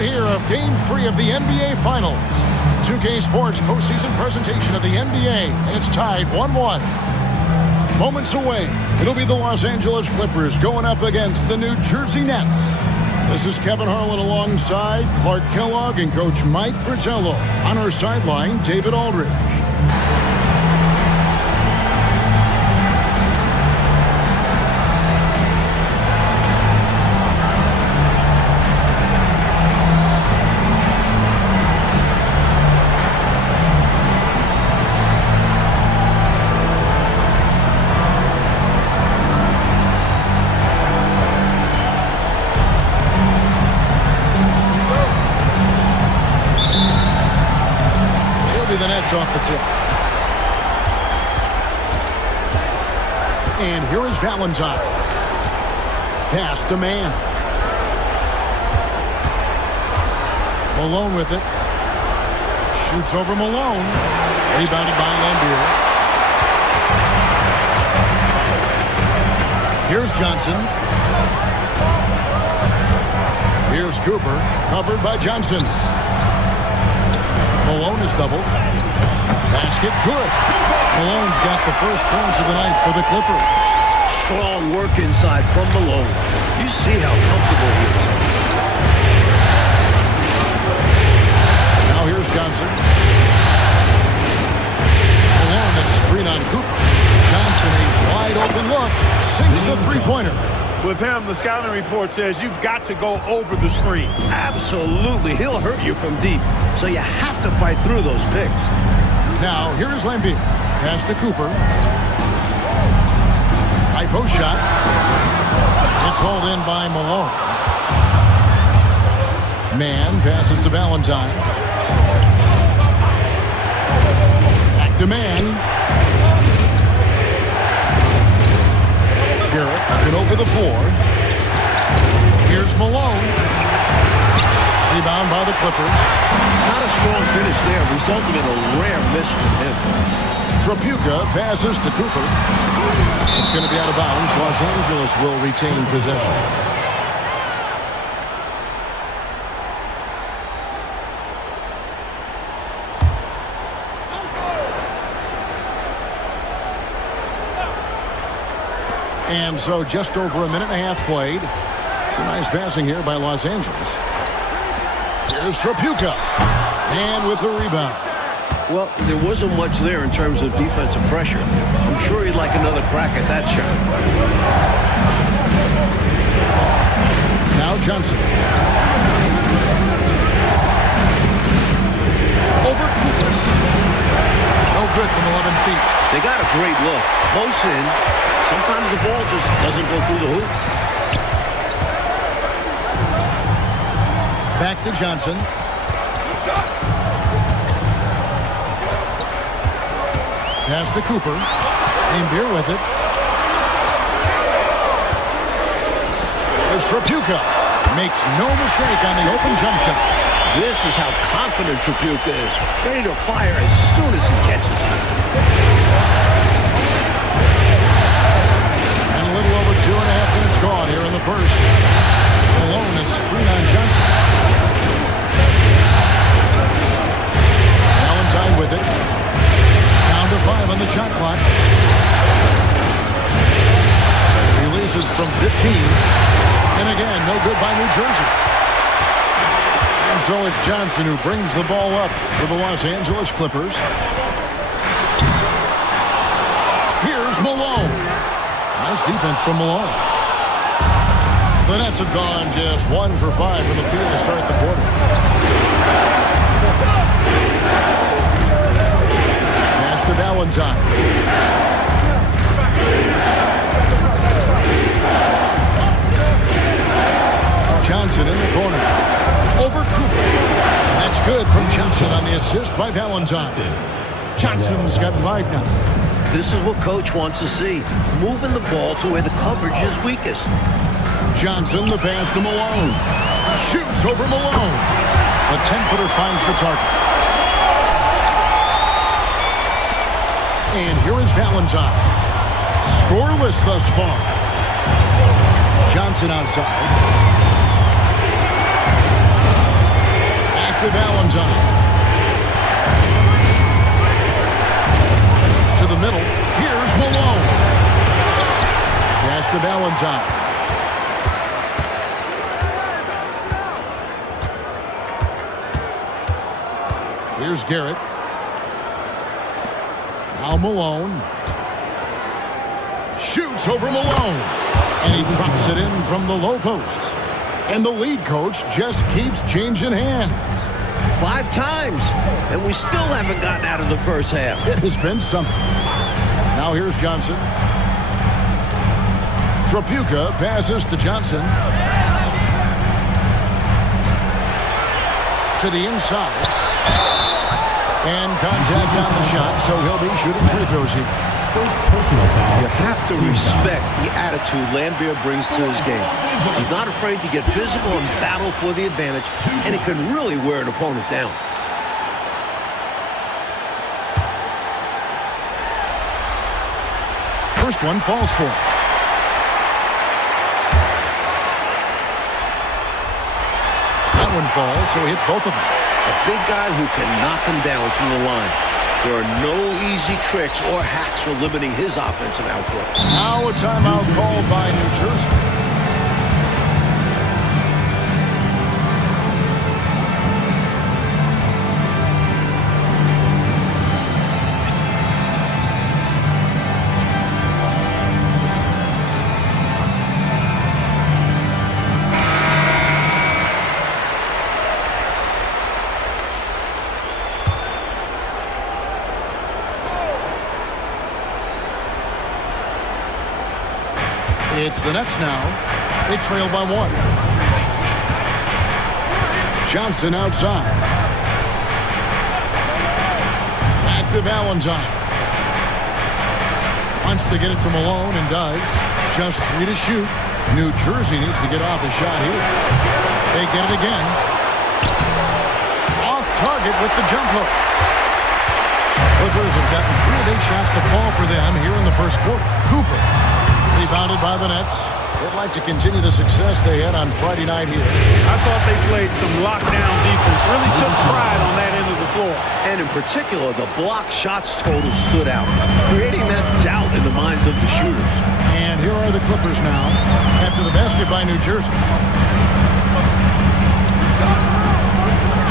start here of Game 3 of the NBA Finals. 2K Sports postseason presentation of the NBA. It's tied 1-1. Moments away, it'll be the Los Angeles Clippers going up against the New Jersey Nets. This is Kevin Harlan alongside Clark Kellogg and Coach Mike Fratello. On our sideline, David Aldridge. Off the tip. And here is Valentine. Pass to man. Malone with it. Shoots over Malone. Rebounded by Lambier. Here's Johnson. Here's Cooper. Covered by Johnson. Malone is doubled. Basket good. Malone's got the first points of the night for the Clippers. Strong work inside from Malone. You see how comfortable he is. Now here's Johnson. Malone, a screen on Cooper. Johnson, a wide open look. Sinks the three-pointer. With him, the scouting report says you've got to go over the screen. Absolutely. He'll hurt you from deep. So you have to fight through those picks. Now, here is Lambier. Pass to Cooper. High post shot. It's hauled in by Malone. Man passes to Valentine. Back to man. Garrett looking over the floor. Here's Malone. Rebound by the Clippers. Not a strong finish there, resulting in a rare miss from him. Trapuka passes to Cooper. It's going to be out of bounds. Los Angeles will retain possession. And so just over a minute and a half played. Some nice passing here by Los Angeles. Here's Trapuka. And with the rebound. Well, there wasn't much there in terms of defensive pressure. I'm sure he'd like another crack at that shot. Now Johnson. Over Cooper. No good from 11 feet. They got a great look. Close in. Sometimes the ball just doesn't go through the hoop. Back to Johnson. Pass to Cooper. Lambier with it. There's Trapuka. Makes no mistake on the open jump shot. This is how confident Trapuka is. Ready to fire as soon as he catches it. And a little over 2.5 minutes gone here in the first. Malone is screen on Johnson. Valentine with it. Down to 5 on the shot clock. Releases from 15. And again, no good by New Jersey. And so it's Johnson who brings the ball up for the Los Angeles Clippers. Here's Malone. Nice defense from Malone. The Nets have gone just 1 for 5 from the field to start the quarter. Pass to Valentine. Johnson in the corner. Over Cooper. That's good from Johnson on the assist by Valentine. Johnson's got 5 now. This is what Coach wants to see. Moving the ball to where the coverage is weakest. Johnson, the pass to Malone. Shoots over Malone. The 10-footer finds the target. And here is Valentine. Scoreless thus far. Johnson outside. Back to Valentine. To the middle. Here's Malone. Pass to Valentine. Here's Garrett. Now Malone. Shoots over Malone. And he drops it in from the low post. And the lead coach just keeps changing hands. 5 times, and we still haven't gotten out of the first half. It has been something. Now here's Johnson. Trapuka passes to Johnson. To the inside. And contact on the shot, so he'll be shooting free throws here. First personal foul. You have to respect the attitude Laimbeer brings to his game. He's not afraid to get physical and battle for the advantage, and it can really wear an opponent down. First one falls for him. That one falls, so he hits both of them. A big guy who can knock him down from the line. There are no easy tricks or hacks for limiting his offensive output. Now a timeout called by New Jersey. It's the Nets now. They trail by 1. Johnson outside. Back to Valentine. Wants to get it to Malone and does. Just 3 to shoot. New Jersey needs to get off a shot here. They get it again. Off target with the jump hook. Clippers have gotten 3 of 8 shots to fall for them here in the first quarter. Cooper. Rebounded by the Nets. They'd like to continue the success they had on Friday night here. I thought they played some lockdown defense. Really took pride on that end of the floor. And in particular, the block shots total stood out, creating that doubt in the minds of the shooters. And here are the Clippers now, after the basket by New Jersey.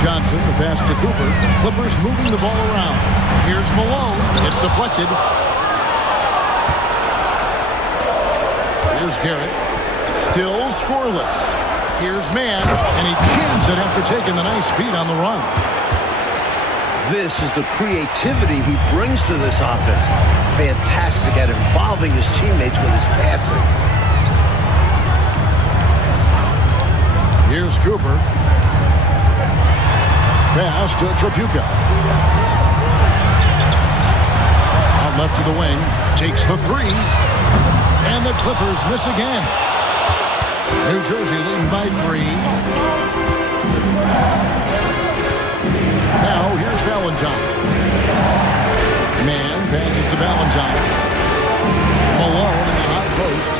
Johnson, the pass to Cooper. Clippers moving the ball around. Here's Malone. It's deflected. Here's Garrett. Still scoreless. Here's Mann, and he jams it after taking the nice feed on the run. This is the creativity he brings to this offense. Fantastic at involving his teammates with his passing. Here's Cooper. Pass to Trapuka. Out left to the wing. Takes the 3. And the Clippers miss again. New Jersey leading by 3. Now here's Valentine. Mann passes to Valentine. Malone in the high post.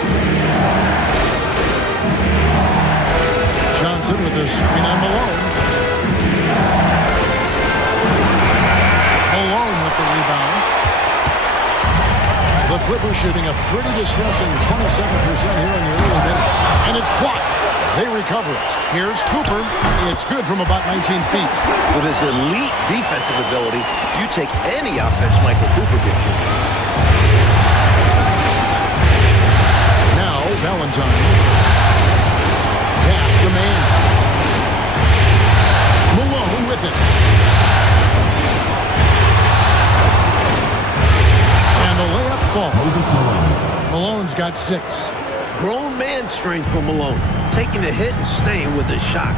Johnson with the screen on Malone. Malone with the rebound. The Clippers shooting a pretty distressing 27% here in the early minutes. And it's blocked. They recover it. Here's Cooper. It's good from about 19 feet. With his elite defensive ability, you take any offense Michael Cooper gives you. Now Valentine. Pass to Mann. Malone with it. And the layup falls. Moses Malone. Malone's got 6. Grown man strength for Malone, taking the hit and staying with his shot.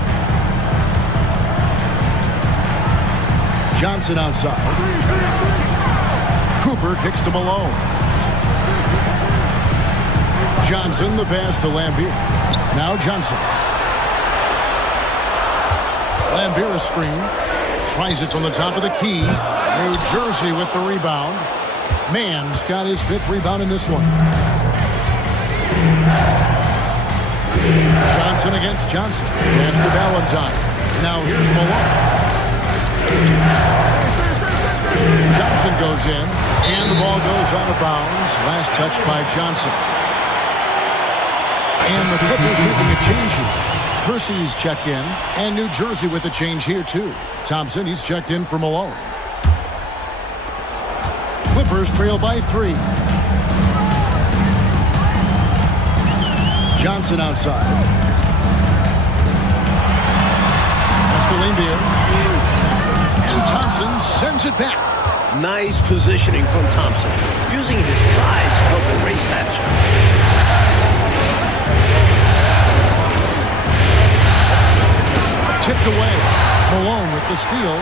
Johnson outside. Cooper kicks to Malone. Johnson, the pass to Laimbeer. Now Johnson. Laimbeer a screen. Tries it from the top of the key. New Jersey with the rebound. Mann's got his 5th rebound in this one. Johnson against Johnson. Pass to Valentine. Now here's Malone. Johnson goes in, and the ball goes out of bounds. Last touch by Johnson. And the Clippers making a change here. Kersey's checked in, and New Jersey with a change here, too. Thompson, he's checked in for Malone. Clippers trail by 3. Johnson outside. Escalade and Thompson sends it back. Nice positioning from Thompson, using his size to help erase that shot. Tipped away. Malone with the steal.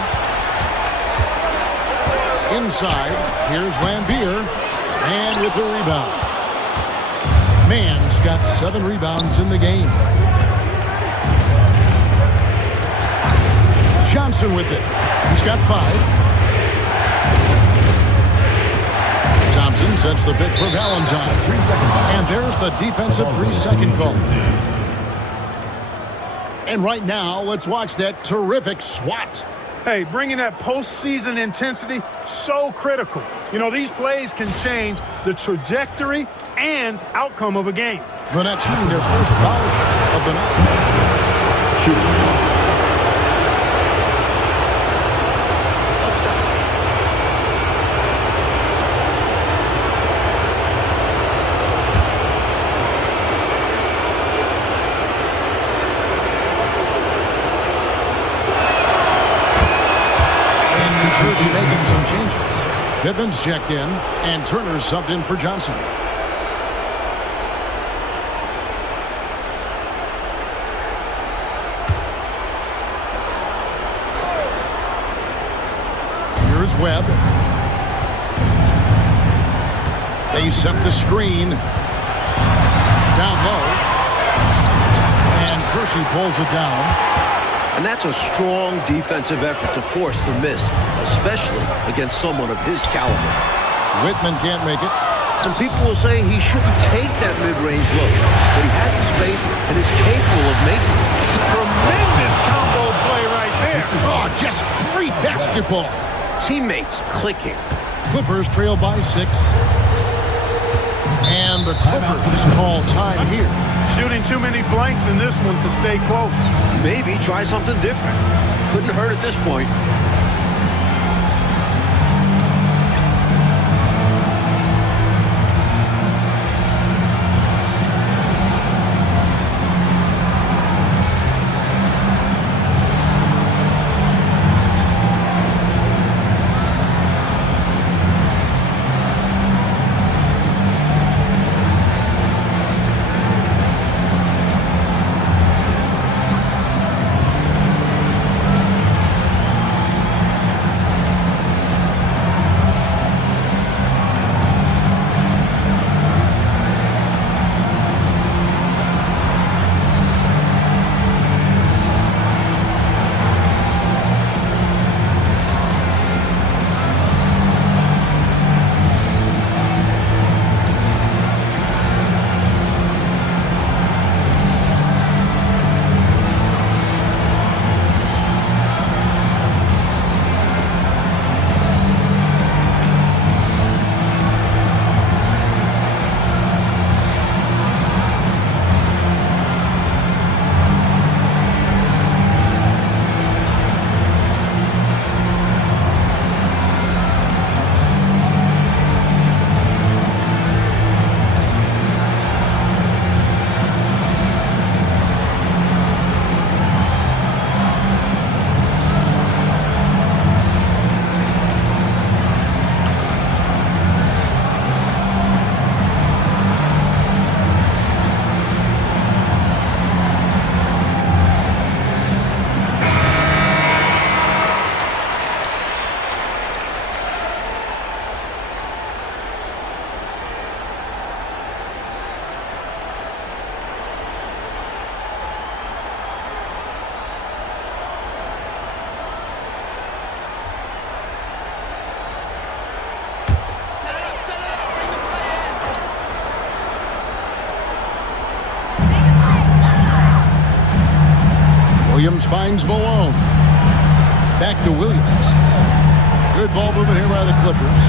Inside, here's Lambier, and with the rebound. Mann's got 7 rebounds in the game. Johnson with it. He's got 5. Thompson sets the pick for Valentine. And there's the defensive 3-second call. And right now, let's watch that terrific swat. Hey, bringing that postseason intensity, so critical. You know, these plays can change the trajectory and outcome of a game. The Nets shooting their first foul of the night. Shooting. Jersey making some changes. Pippin's checked in, and Turner's subbed in for Johnson. Here's Webb. They set the screen. Down low. And Kersey pulls it down. And that's a strong defensive effort to force the miss, especially against someone of his caliber. Whitman can't make it. And people will say he shouldn't take that mid-range look, but he has the space and is capable of making it. Tremendous combo play right there. Oh, just great basketball. Teammates clicking. Clippers trail by 6. And the Clippers call time here. Shooting too many blanks in this one to stay close. Maybe try something different. Couldn't hurt at this point. Williams finds Malone. Back to Williams. Good ball movement here by the Clippers.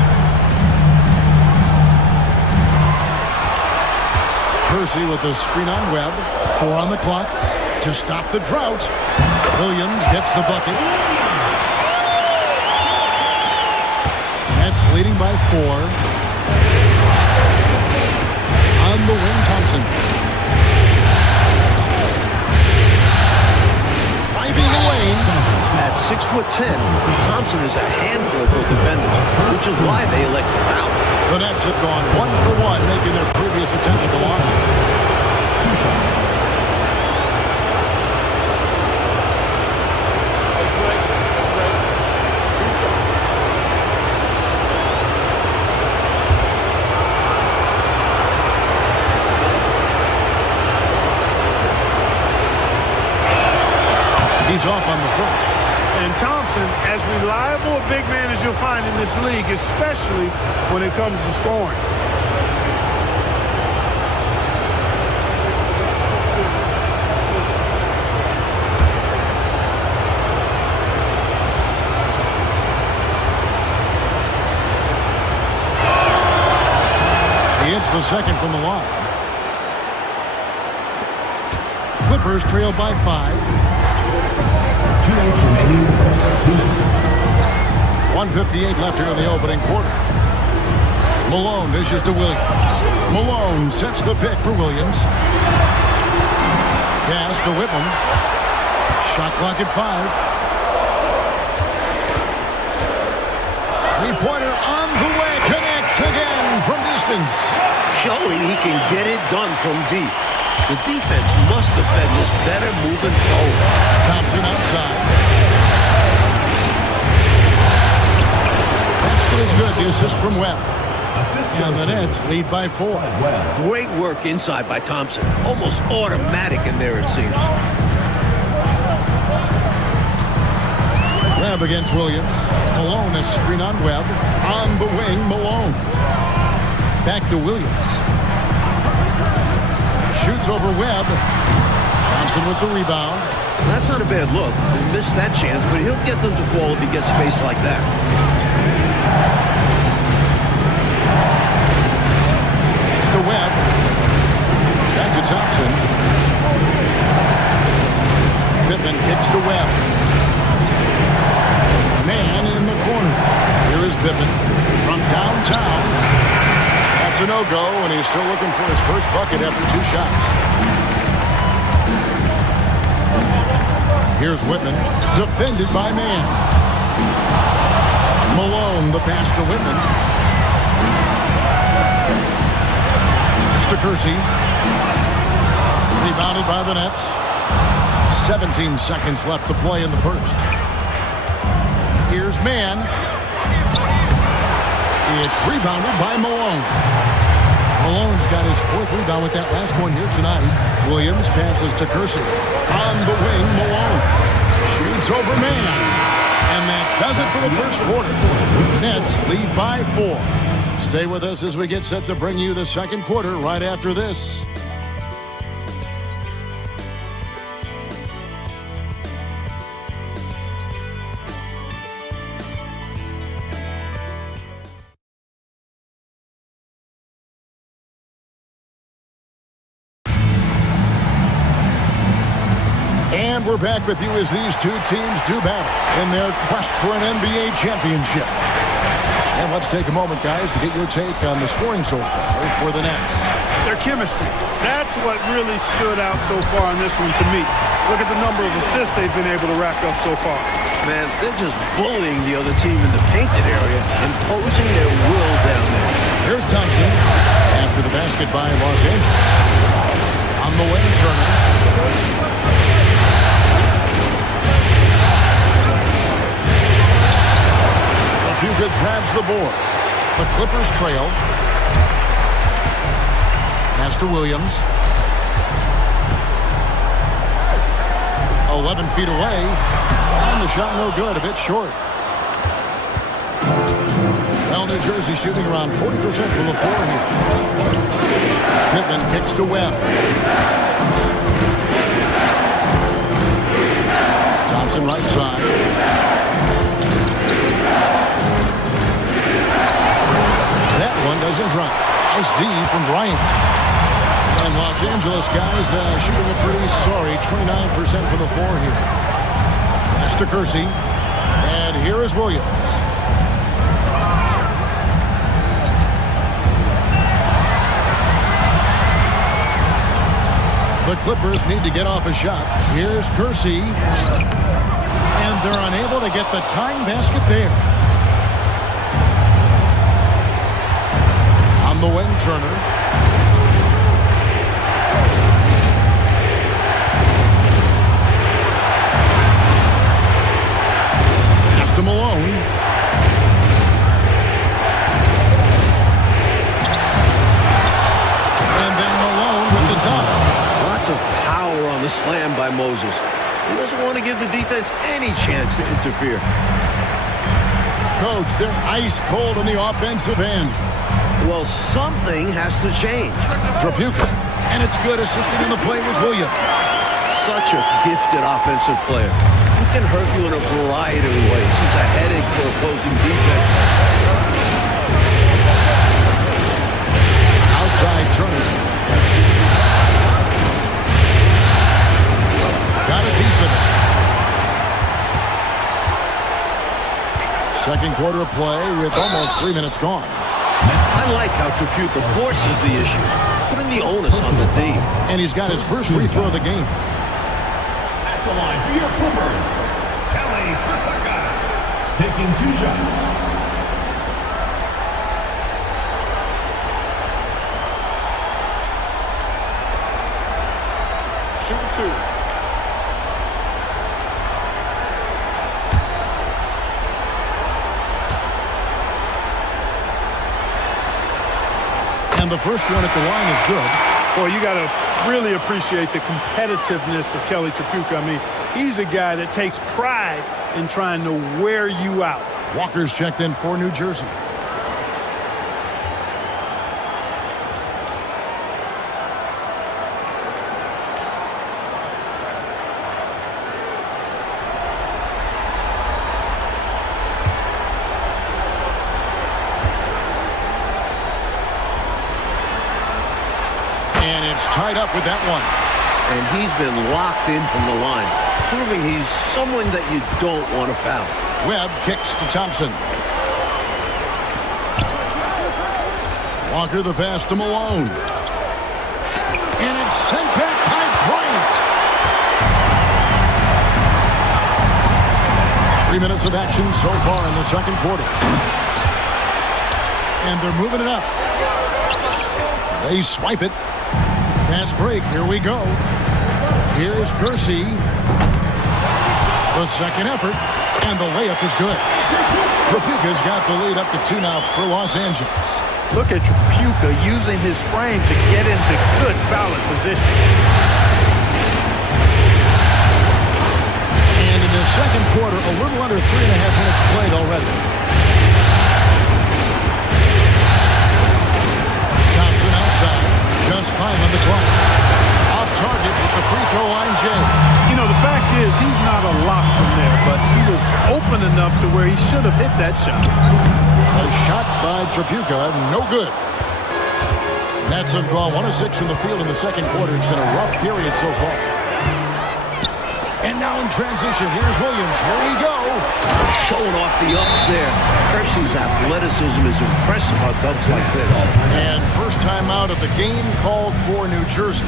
Kersey with the screen on Webb. 4 on the clock to stop the drought. Williams gets the bucket. Nets leading by 4. On the wing, Thompson. Driving the lane. At 6'10", Thompson is a handful for defenders, which is why they elect to foul. The Nets have gone 1 for 1, making their previous attempt at the line. 2 shots. He's off on the first. And Thompson, as reliable a big man as you'll find in this league, especially when it comes to scoring. He hits the second from the line. Clippers trail by 5. 2 minutes remaining in the first. 2 minutes. 1:58 left here in the opening quarter. Malone dishes to Williams. Malone sets the pick for Williams. Pass to Whitman. Shot clock at 5. Three-pointer on the way. Connects again from distance. Showing he can get it done from deep. The defense must defend this better moving forward. Thompson outside. Basket is good. The assist from Webb. And the Nets lead by 4. Great work inside by Thompson. Almost automatic in there, it seems. Webb against Williams. Malone is screen on Webb. On the wing, Malone. Back to Williams. Shoots over Webb. Thompson with the rebound. That's not a bad look. He missed that chance, but he'll get them to fall if he gets space like that. It's to Webb. Back to Thompson. Pittman kicks to Webb. Man in the corner. Here is Pittman from downtown. That's a no-go, and he's still looking for his first bucket after 2 shots. Here's Whitman, defended by Mann. Malone, the pass to Whitman. Pass to Kersey. Rebounded by the Nets. 17 seconds left to play in the first. Here's Mann. It's rebounded by Malone. Malone's got his 4th rebound with that last one here tonight. Williams passes to Kersey. On the wing, Malone. Shoots over Mann. And that does it for the first quarter. Nets lead by 4. Stay with us as we get set to bring you the second quarter right after this. And we're back with you as these two teams do battle in their quest for an NBA championship. And let's take a moment, guys, to get your take on the scoring so far for the Nets. Their chemistry. That's what really stood out so far in this one to me. Look at the number of assists they've been able to rack up so far. Man, they're just bullying the other team in the painted area, imposing their will down there. Here's Thompson after the basket by Los Angeles. On the wing, Turner. Puka grabs the board. The Clippers trail. Pass to Williams. 11 feet away. And the shot no good, a bit short. Well, New Jersey shooting around 40% from the floor here. Pittman kicks to Webb. Thompson right side. one doesn't drop. Nice D from Bryant. And Los Angeles guys shooting a pretty sorry 29% for the floor here. Pass to Kersey. And here is Williams. The Clippers need to get off a shot. Here's Kersey. And they're unable to get the tying basket there. On the wing, Turner. Pass to Malone. And then Malone with the dunk. Lots of power on the slam by Moses. He doesn't want to give the defense any chance to interfere. Coach, they're ice cold on the offensive end. Well, something has to change. Tripucka. And it's good. Assisting in the play was Williams. Such a gifted offensive player. He can hurt you in a variety of ways. He's a headache for opposing defense. Outside Turner. Got a piece of it. Second quarter of play with almost 3 minutes gone. I like how Tripucka forces the issue, putting the onus on the D. And he's got his first free throw of the game. At the line for your Clippers, Kelly Tripucka, taking 2 shots. Shoot 2. And the first one at the line is good. Boy, you got to really appreciate the competitiveness of Kelly Tripucka. I mean, he's a guy that takes pride in trying to wear you out. Walker's checked in for New Jersey. And it's tied up with that one. And he's been locked in from the line, proving he's someone that you don't want to foul. Webb kicks to Thompson. Walker the pass to Malone. And it's sent back by Bryant. 3 minutes of action so far in the second quarter. And they're moving it up. They swipe it. Fast break. Here we go. Here's Kersey. The second effort. And the layup is good. Tripucka's got the lead up to 2 now for Los Angeles. Look at Tripucka using his frame to get into good, solid position. And in the second quarter, a little under 3.5 minutes played already. Thompson outside. Just 5 on the clock. Off target with the free throw line, Jay. You know, the fact is he's not a lock from there, but he was open enough to where he should have hit that shot. A shot by Tripucka, no good. Nets have gone 1 of 6 from the field in the second quarter. It's been a rough period so far. And now in transition, here's Williams. Here we go. Showing off the ups there. Kersey's athleticism is impressive on dunks like this. And first time out of the game called for New Jersey.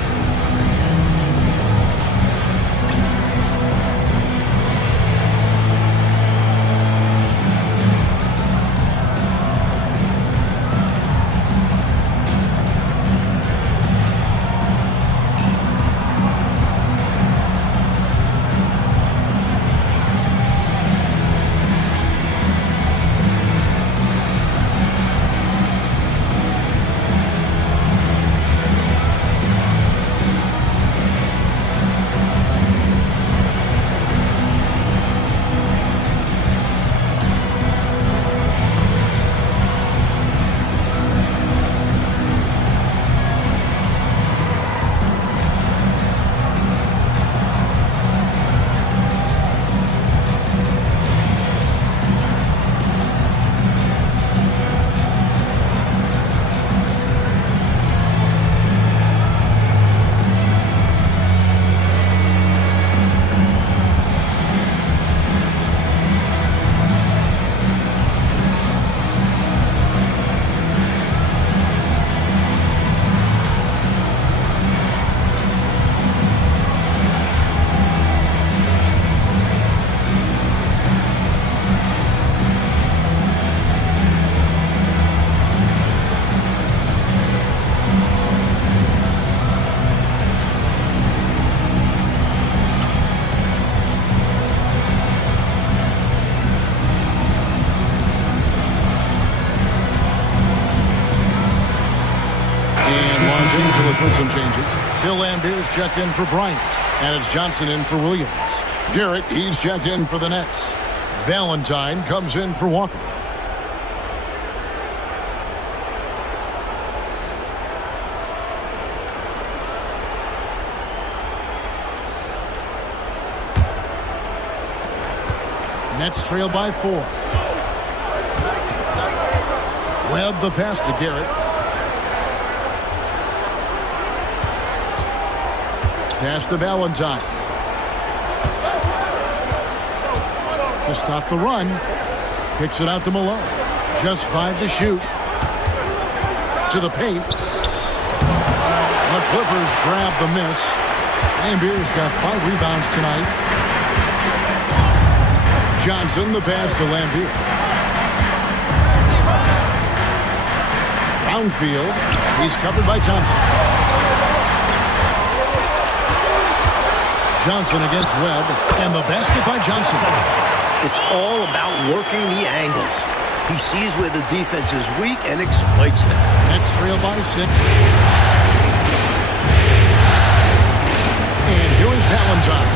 Los Angeles with some changes. Bill Lambier's checked in for Bryant. And it's Johnson in for Williams. Garrett, he's checked in for the Nets. Valentine comes in for Walker. Nets trail by 4. Webb the pass to Garrett. Pass to Valentine. To stop the run. Kicks it out to Malone. Just 5 to shoot. To the paint. The Clippers grab the miss. Lambier's got 5 rebounds tonight. Johnson the pass to Lambier. Brownfield. He's covered by Thompson. Johnson against Webb. And the basket by Johnson. It's all about working the angles. He sees where the defense is weak and exploits it. Nets trail by 6. And here's Valentine.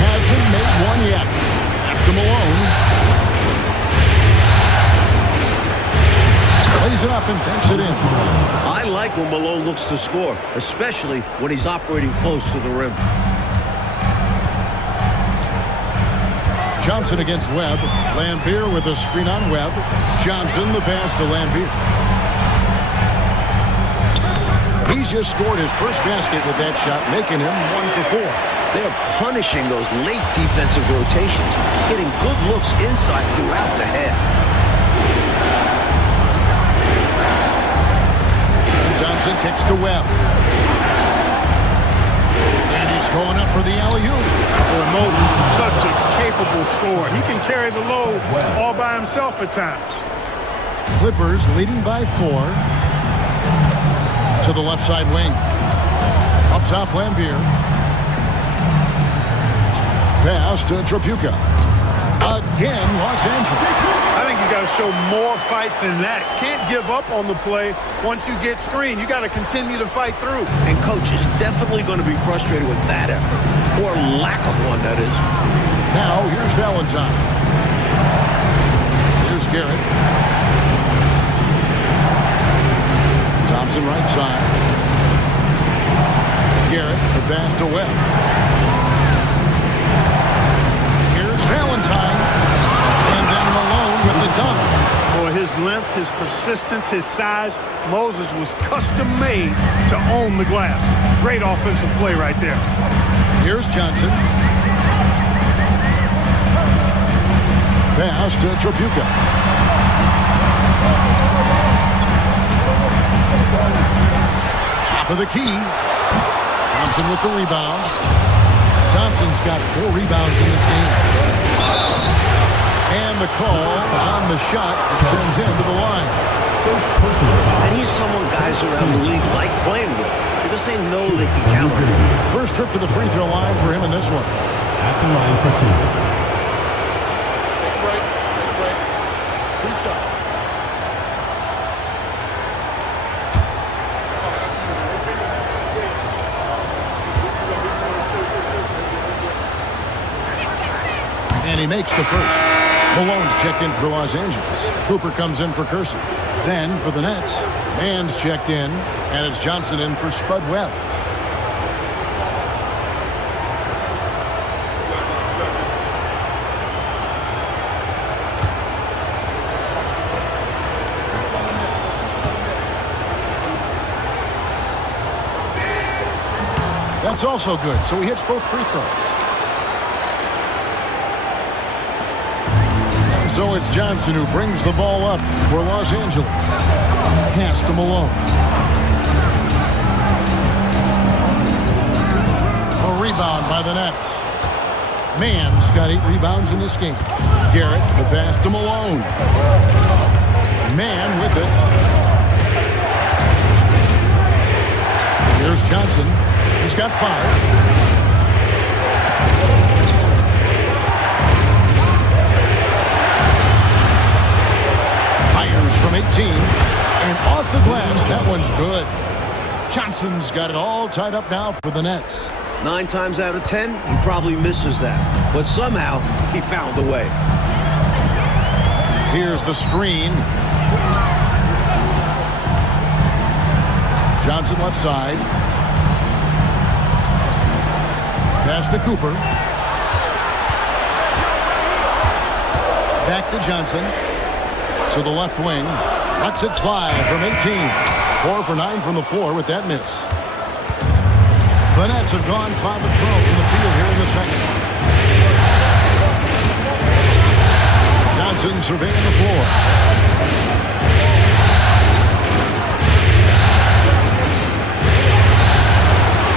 Hasn't made one yet. To Malone. Plays it up and banks it in. I like when Malone looks to score, especially when he's operating close to the rim. Johnson against Webb. Lambier with a screen on Webb. Johnson the pass to Lambier. He's just scored his first basket with that shot, making him 1 for 4. They're punishing those late defensive rotations, getting good looks inside throughout the half. Johnson kicks to Webb. And he's going up for the alley-oop. Boy, Moses is such a capable scorer. He can carry the load all by himself at times. Clippers leading by 4. To the left side wing. Up top, Lambier. Pass to Tripucka. Again, Los Angeles. I think you got to show more fight than that. Can't give up on the play once you get screened. You got to continue to fight through. And coach is definitely going to be frustrated with that effort, or lack of one, that is. Now, here's Valentine. Here's Garrett. Thompson right side. Garrett, the pass to Webb. Valentine, and then Malone with the dunk. Boy, his length, his persistence, his size, Moses was custom-made to own the glass. Great offensive play right there. Here's Johnson. Pass to Tripucka. Top of the key. Thompson with the rebound. Thompson's got 4 rebounds in this game. And the call on the shot that sends him to the line. And he's someone guys around the league like playing with, because they know they can count on him. First trip to the free throw line for him in this one. At the line for 2. Take a break. Take a break. 2 shots. And he makes the first. Malone's checked in for Los Angeles. Cooper comes in for Kersey. Then for the Nets, Mann's checked in, and it's Johnson in for Spud Webb. That's also good, so he hits both free throws. So it's Johnson who brings the ball up for Los Angeles. Pass to Malone. A rebound by the Nets. Mann's got 8 rebounds in this game. Garrett, the pass to Malone. Mann with it. Here's Johnson. He's got 5. From 18 and off the glass. That one's good. Johnson's got it all tied up now for the Nets. 9 times out of 10, he probably misses that. But somehow, he found a way. Here's the screen. Johnson left side. Pass to Cooper. Back to Johnson. To the left wing. Lets it fly from 18. 4 for 9 from the floor with that miss. The Nets have gone 5 of 12 from the field here in the second. Johnson surveying the floor.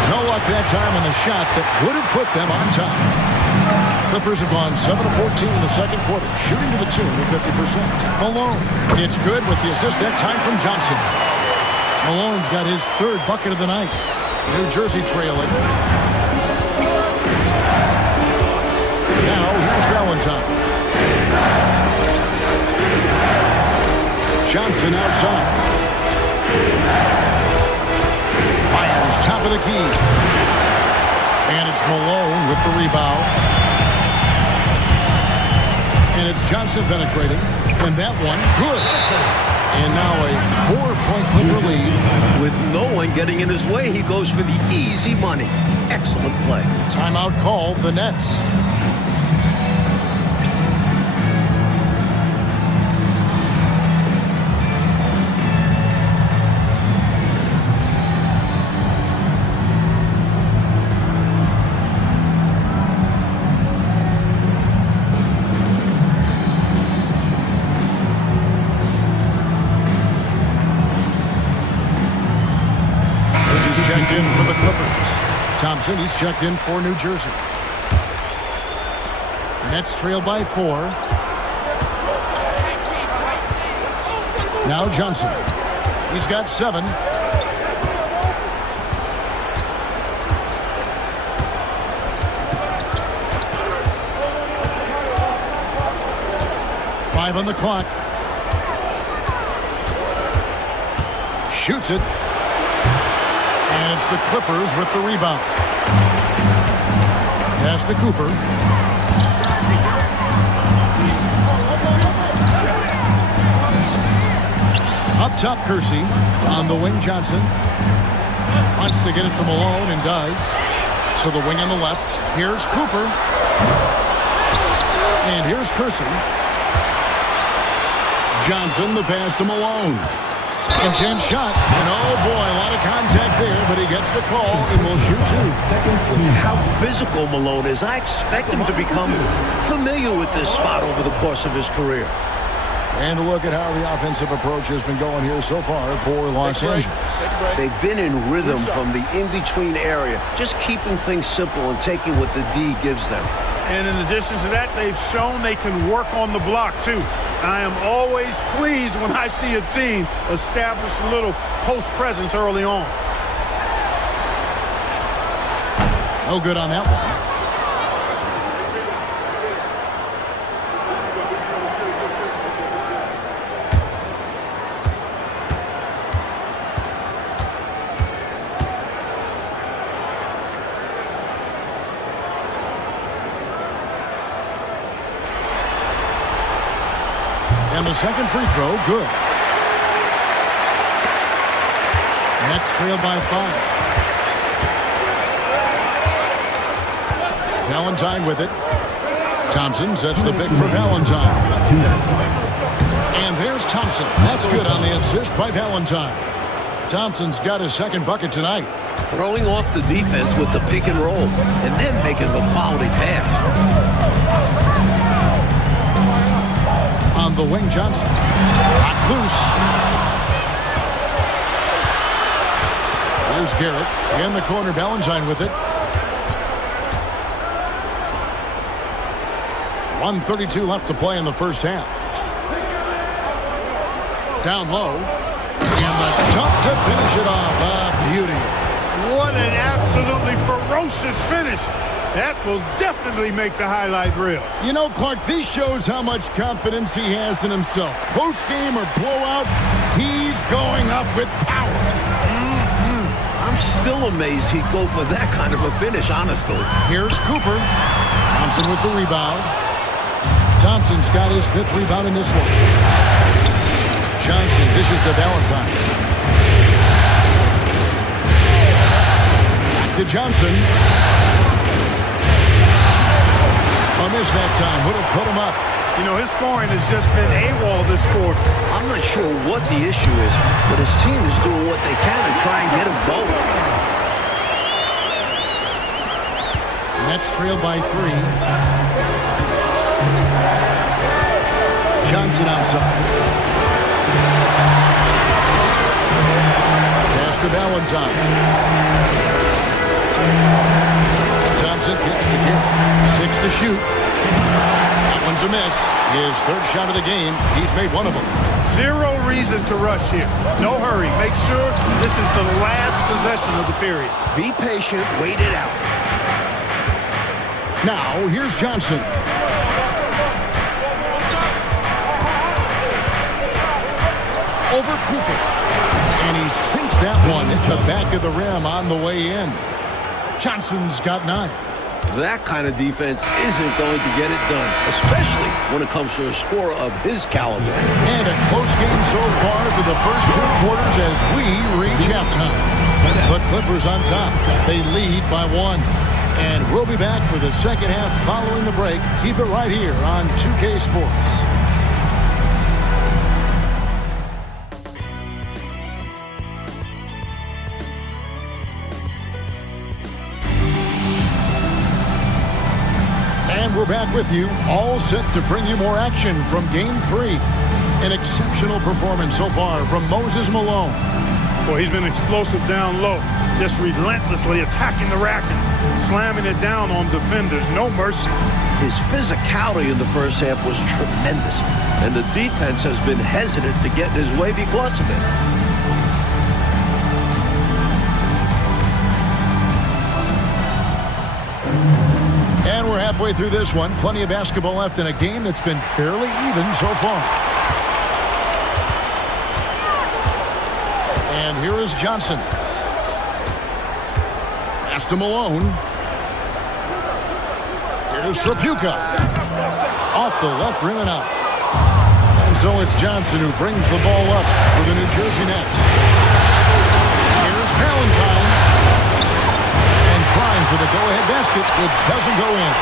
No luck that time on the shot that would have put them on top. Clippers have gone 7 of 14 in the second quarter, shooting to the tune of 50%. Malone, it's good with the assist that time from Johnson. Malone's got his 3rd bucket of the night. New Jersey trailing. Now here's Valentine. Johnson outside. Fires top of the key. And it's Malone with the rebound. And it's Johnson penetrating. And that one, good. And now a 4-point Clipper lead. With no one getting in his way, he goes for the easy money. Excellent play. Timeout called the Nets. In for the Clippers. Thompson, he's checked in for New Jersey. Nets trail by 4. Now Johnson. He's got 7. Five on the clock. Shoots it. And it's the Clippers with the rebound. Pass to Cooper. Up top, Kersey. On the wing, Johnson. Wants to get it to Malone and does. To the wing on the left. Here's Cooper. And here's Kersey. Johnson, the pass to Malone. Second chance shot, and oh boy, a lot of contact there, but he gets the call and will shoot 2. How physical Malone is. I expect him to become familiar with this spot over the course of his career. And look at how the offensive approach has been going here so far for Los Angeles. They've been in rhythm from the in-between area, just keeping things simple and taking what the D gives them. And in addition to that, they've shown they can work on the block, too. I am always pleased when I see a team establish a little post presence early on. No good on that one. And the second free throw, good. Nets trail by 5. Valentine with it. Thompson sets the pick for Valentine. And there's Thompson. That's good on the assist by Valentine. Thompson's got his second bucket tonight. Throwing off the defense with the pick and roll, and then making the quality pass. On the wing, Johnson. Hot loose. Here's Garrett. In the corner, Valentine with it. 1:32 left to play in the first half. Down low. And the dunk to finish it off. A beauty. What an absolutely ferocious finish. That will definitely make the highlight reel. You know, Clark, this shows how much confidence he has in himself. Close game or blowout, he's going up with power. I'm still amazed he'd go for that kind of a finish, honestly. Here's Cooper. Thompson with the rebound. Thompson's got his 5th rebound in this one. Johnson dishes to Valentine. To Johnson. A miss that time. Would have put him up. You know, his scoring has just been AWOL this quarter. I'm not sure what the issue is, but his team is doing what they can to try and get him both. Nets trail by 3. Johnson outside. Pass to Valentine. Thompson kicks to Garrett. 6 to shoot. That one's a miss. His 3rd shot of the game. He's made one of them. Zero reason to rush here. No hurry. Make sure this is the last possession of the period. Be patient. Wait it out. Now, here's Johnson. Over Cooper. And he sinks that one at the back of the rim on the way in. Johnson's got 9. That kind of defense isn't going to get it done, especially when it comes to a scorer of his caliber. And a close game so far for the first 2 quarters as we reach halftime. The Clippers on top. They lead by 1. And we'll be back for the second half following the break. Keep it right here on 2K Sports. And we're back with you, all set to bring you more action from Game 3. An exceptional performance so far from Moses Malone. Well, he's been explosive down low, just relentlessly attacking the rack and slamming it down on defenders. No mercy. His physicality in the first half was tremendous, and the defense has been hesitant to get in his way because of it. And we're halfway through this one. Plenty of basketball left in a game that's been fairly even so far. And here is Johnson. Pass to Malone. Here's Trapuka. Off the left rim and out. And so it's Johnson who brings the ball up for the New Jersey Nets. Here's Valentine. And trying for the go-ahead basket. It doesn't go in.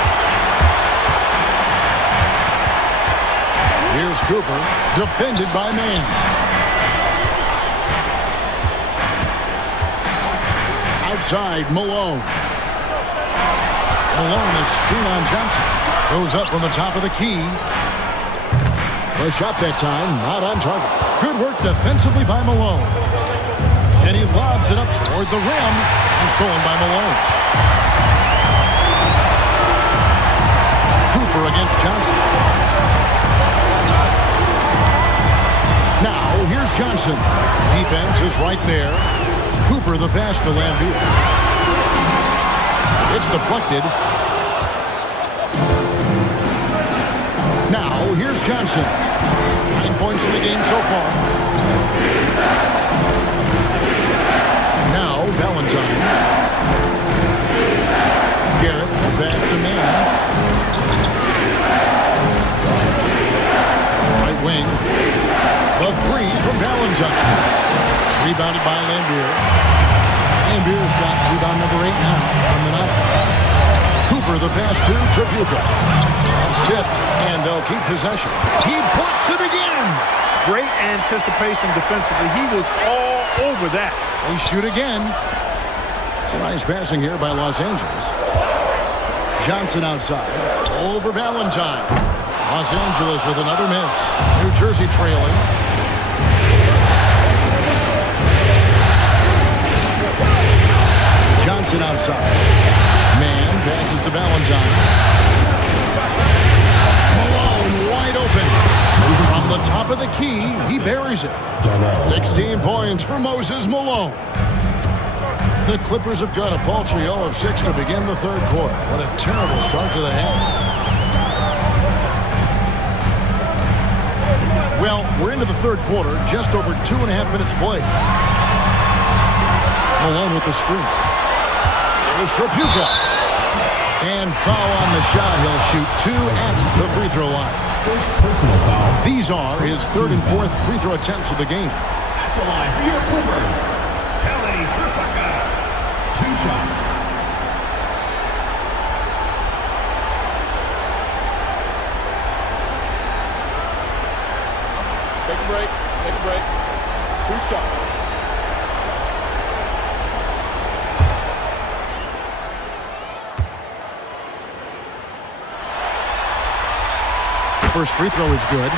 Here's Cooper. Defended by Mann. Outside, Malone. Malone is screen on Johnson. Goes up on the top of the key. The shot that time, not on target. Good work defensively by Malone. And he lobs it up toward the rim. And stolen by Malone. Cooper against Johnson. Now, here's Johnson. Defense is right there. Cooper the pass to Lambeer. It's deflected. Now, here's Johnson. 9 points in the game so far. Now, Valentine. Garrett, the pass to Mann. Right wing. The 3 from Valentine. Rebounded by Lambeer. Lambier's got rebound number 8 now from the night. Cooper the pass to Trapuka. That's tipped, and they'll keep possession. He blocks it again. Great anticipation defensively. He was all over that. They shoot again. It's a nice passing here by Los Angeles. Johnson outside. Over Valentine. Los Angeles with another miss. New Jersey trailing. Johnson outside. Mann passes to Valentine. Malone wide open. From the top of the key, he buries it. 16 points for Moses Malone. The Clippers have got a paltry 0 of 6 to begin the 3rd quarter. What a terrible start to the half. Well, we're into the 3rd quarter, just over 2.5 minutes played. Malone with the screen. Here's Tripucka. And foul on the shot. He'll shoot 2 at the free throw line. First personal foul. These are his 3rd and 4th free throw attempts of the game. At the line for your Clippers, Kelly Tripucka. 2 shots. Take a break. Take a break. 2 shots. First free throw is good.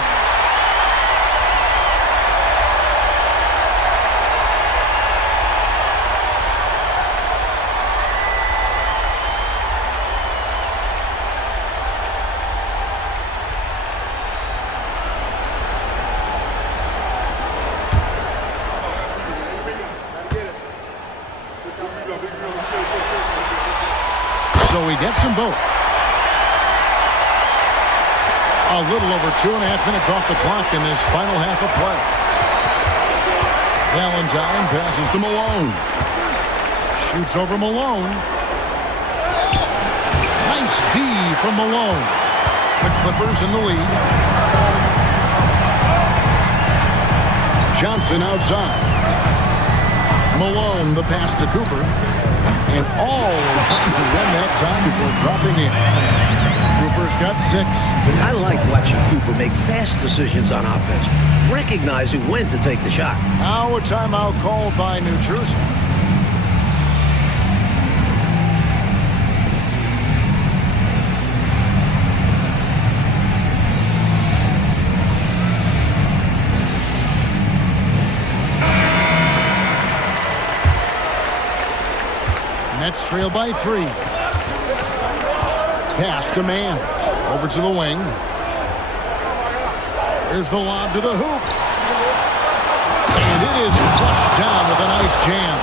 So he gets them both. A little over 2.5 minutes off the clock in this final half of play. Valentine passes to Malone. Shoots over Malone. Nice D from Malone. The Clippers in the lead. Johnson outside. Malone the pass to Cooper. And all run that time before dropping in. Cooper's got 6. I like watching Cooper make fast decisions on offense, recognizing when to take the shot. Now a timeout called by New Jersey. Nets trail by 3. Pass to man. Over to the wing. Here's the lob to the hoop. And it is flushed down with a nice jam.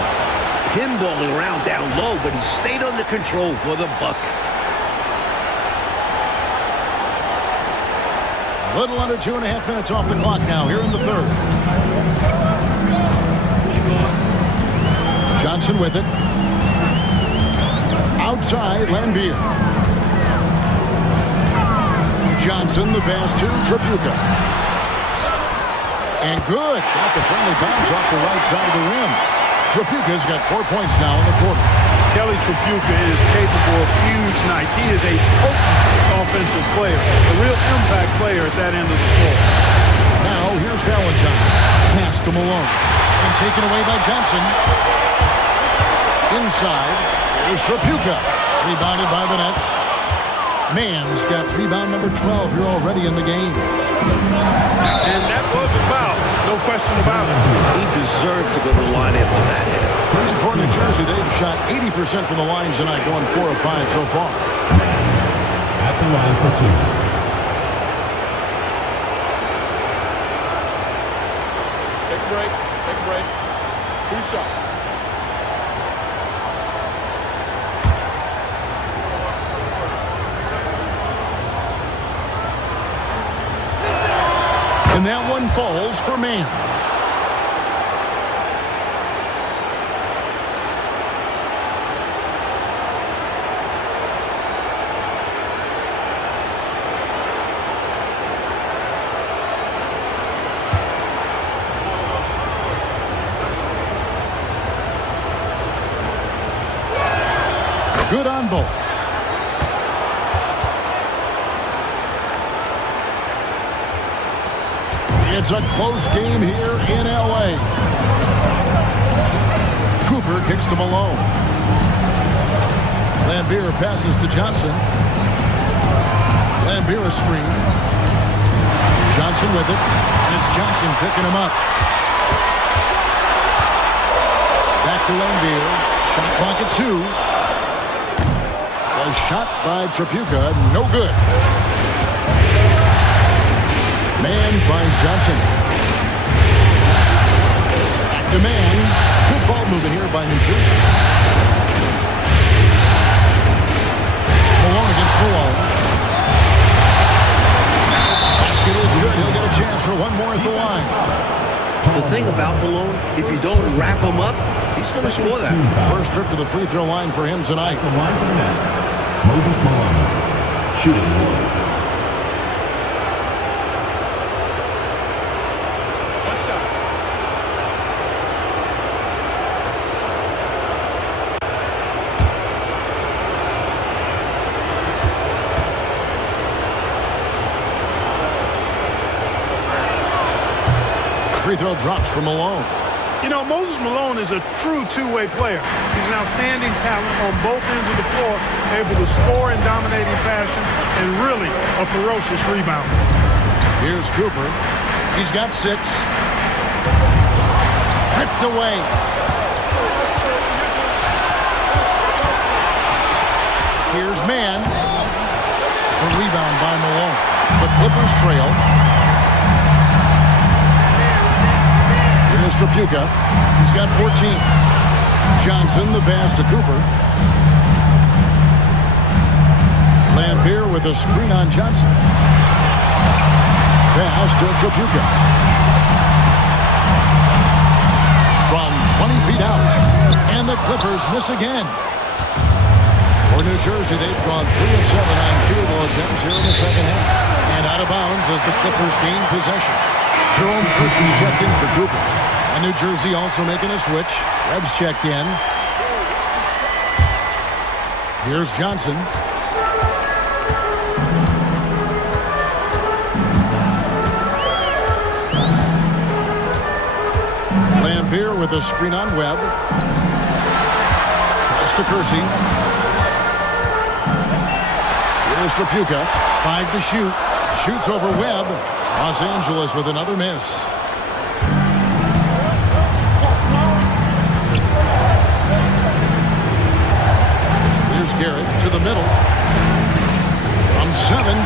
Pinballing around down low, but he stayed under control for the bucket. A little under 2.5 minutes off the clock now here in the 3rd. Johnson with it. Outside, Lambier. Johnson, the pass to Tripucka. And good. Got the friendly bounce off the right side of the rim. Tripucka's got 4 points now in the quarter. Kelly Tripucka is capable of huge nights. He is a potent offensive player, a real impact player at that end of the floor. Now here's Valentine. Pass to Malone. And taken away by Johnson. Inside, here's Tripucka. Rebounded by the Nets. Mann's got rebound number 12 here already in the game. And that was a foul. No question about it. He deserved to go to the line after that hit. For New Jersey, they've shot 80% from the line tonight, going 4 of 5 so far. At the line for 2. Take a break. Take a break. 2 shots. And that one falls for Mann. Good on both. It's a close game here in L.A. Cooper kicks to Malone. Lambier passes to Johnson. Lambier a screen. Johnson with it. And it's Johnson picking him up. Back to Lambier. Shot clock at 2. A shot by Tripucka. No good. Mann finds Johnson. Back to Mann. Good ball movement here by New Jersey. Malone against Malone. Basket is good. He'll get a chance for one more at the line. The thing about Malone, if you don't wrap him up, He's going to score that. First trip to the free throw line for him tonight. The line for the Nets, Moses Malone. Shooting 1. One shot. Free throw drops for Malone. You know, Moses Malone is a true two-way player. He's an outstanding talent on both ends of the floor, able to score in dominating fashion, and really a ferocious rebounder. Here's Cooper. He's got 6. Ripped away. Here's Mann. A rebound by Malone. The Clippers trail. Here's Trapuka. He's got 14. Johnson, the pass to Cooper. Lambier with a screen on Johnson. Pass to Trapuka. From 20 feet out. And the Clippers miss again. For New Jersey, they've gone 3 of 7 on field goal attempts here in the second half. And out of bounds as the Clippers gain possession. Jerome Kersey's checked in for Cooper. And New Jersey also making a switch. Rebs checked in. Here's Johnson. Lambier with a screen on Webb. Pass to Kersey. Here's Trapuka. 5 to shoot. Shoots over Webb. Los Angeles with another miss. Here's Garrett to the middle. From 7.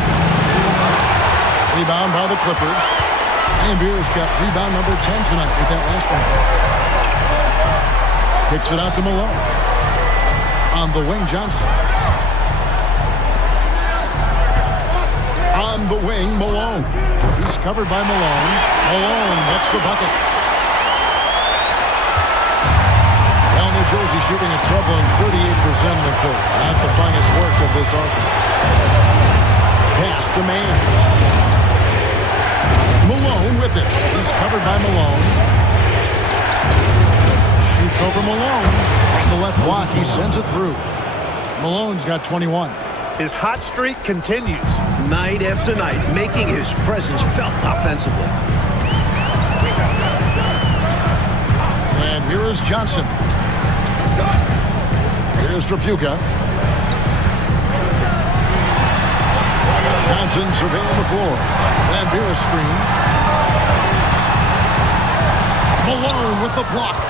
Rebound by the Clippers. Lambier's got rebound number 10 tonight with that last one. Kicks it out to Malone. On the wing, Johnson. On the wing, Malone. He's covered by Malone. Malone gets the bucket. Well, New Jersey shooting a troubling 38% in the third. Not the finest work of this offense. Pass to Mann. Malone with it. He's covered by Malone. Shoots over Malone. From the left block, he sends it through. Malone's got 21. His hot streak continues. Night after night, making his presence felt offensively. And here is Johnson. Here's Trapuka. Johnson surveilling the floor. Lambier screen. Malone with the block.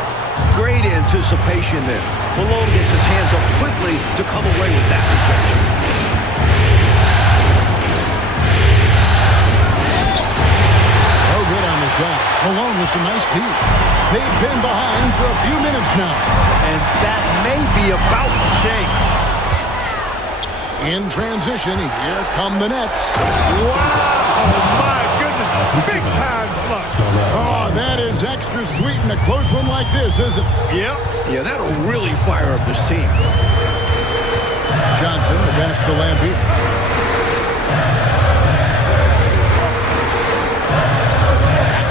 Great anticipation there. Malone gets his hands up quickly to come away with that rejection. No good on the shot. Malone with some nice deep. They've been behind for a few minutes now. And that may be about to change. In transition, here come the Nets. Wow! Oh, my goodness. Big time flush. Oh, that is extra sweet in a close one like this, isn't it? Yep. Yeah, that'll really fire up this team. Johnson, the pass to Lambier.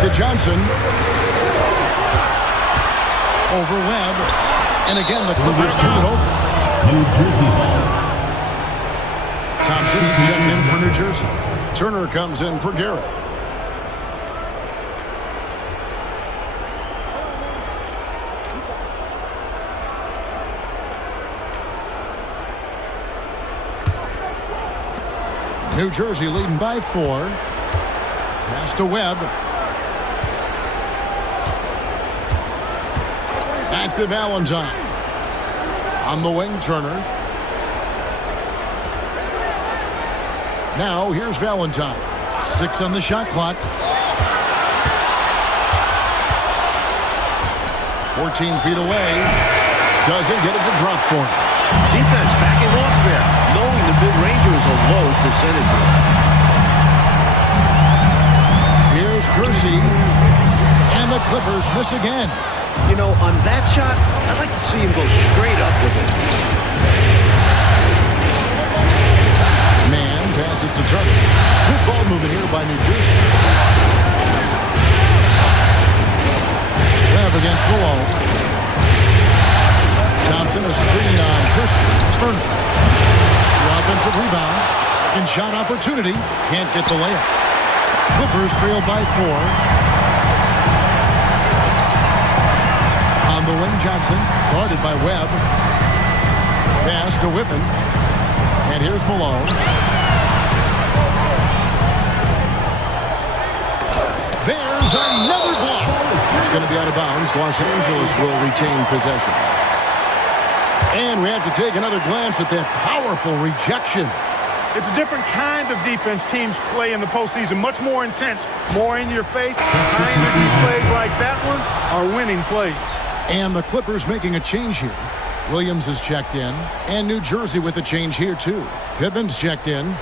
To Johnson. Over Webb. And again, the Clippers turn it over. New Jersey ball. Thompson is checked in for New Jersey. Turner comes in for Garrett. New Jersey leading by 4. Pass to Webb. Back to Valentine. On the wing, Turner. Now, here's Valentine. 6 on the shot clock. 14 feet away. Doesn't get it to drop for him. Defense backing off there, knowing the mid-ranger is a low percentage. Here's Kersey. And the Clippers miss again. You know, on that shot, I'd like to see him go straight up with it. Man passes to Turner. Good ball movement here by New Jersey. Grab against Malone. Thompson, a screen on Christian. Turner. The offensive rebound. Second shot opportunity. Can't get the layup. Clippers trail by 4. On the wing, Johnson. Guarded by Webb. Pass to Whitman. And here's Malone. There's another block. It's going to be out of bounds. Los Angeles will retain possession. And we have to take another glance at that powerful rejection. It's a different kind of defense teams play in the postseason. Much more intense, more in your face. High-energy plays like that one are winning plays. And the Clippers making a change here. Williams is checked in. And New Jersey with a change here, too. Pittman's checked in.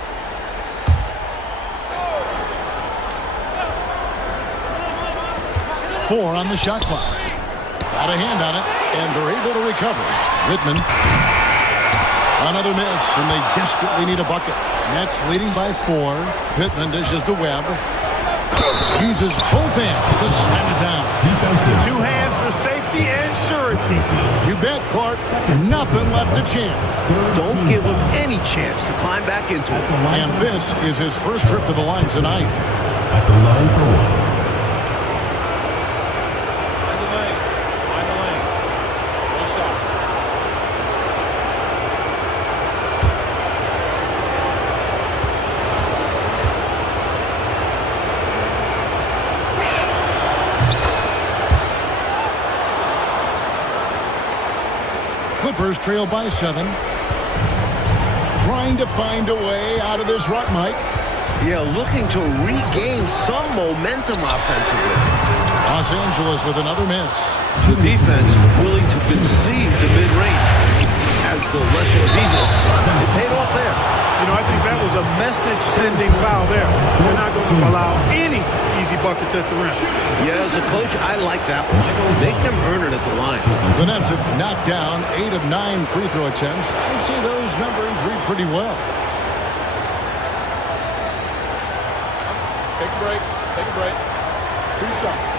Four on the shot clock. Got a hand on it, and they're able to recover. Whitman. Another miss, and they desperately need a bucket. Nets leading by 4. Pittman dishes to Webb. Uses both hands to slam it down. Defensive. 2 hands for safety and surety. You bet, Clark. Nothing left to chance. Don't give him any chance to climb back into it. And this is his first trip to the line tonight. At the line for 1. Find the lanes. Find the lanes. One shot. Clippers trail by 7. Trying to find a way out of this rut, Mike. Yeah, looking to regain some momentum offensively. Los Angeles with another miss. The defense willing to concede the mid-range as the lesser of evils. It paid off there. You know, I think that was a message-sending foul there. They're not going to allow any easy buckets at the rim. Yeah, as a coach, I like that one. They can earn it at the line. The Nets have knocked down 8 of 9 free throw attempts. I'd say those numbers read pretty well. Take a break. Take a break. 2 shots.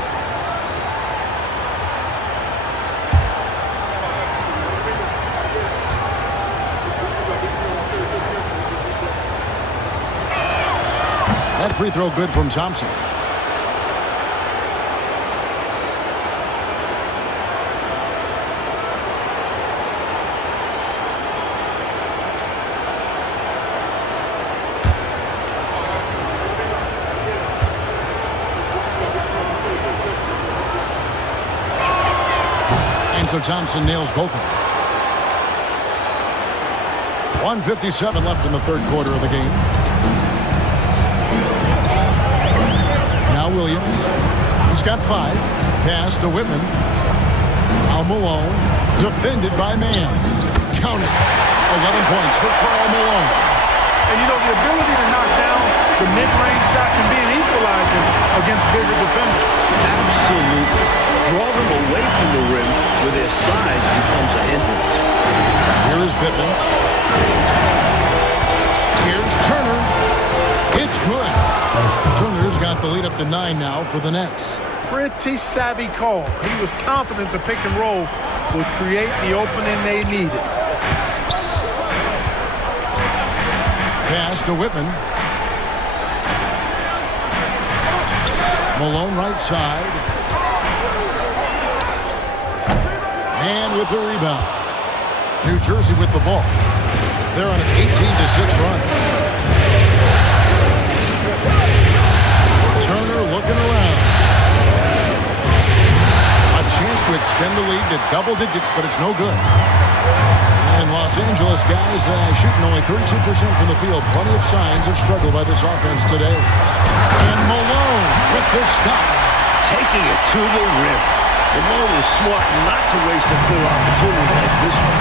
That free throw good from Thompson. And so Thompson nails both of them. 1:57 left in the third quarter of the game. Now Williams. He's got 5. Pass to Whitman. Now Malone. Defended by Mann. Count it. 11 points for Karl Malone. And you know, the ability to knock down the mid-range shot can be an equalizer against bigger defenders. Absolutely. Draw them away from the rim where their size becomes a hindrance. Here is Pittman. Here's Turner. It's good. Turner's got the lead up to 9 now for the Nets. Pretty savvy call. He was confident the pick and roll would create the opening they needed. Pass to Whitman. Malone right side. And with the rebound. New Jersey with the ball. They're on an 18-6 run. Turner looking around. A chance to extend the lead to double digits, but it's no good. And Los Angeles guys shooting only 32% from the field. Plenty of signs of struggle by this offense today. And Malone with the stuff. Taking it to the rim. Malone is smart not to waste a clear opportunity like this one.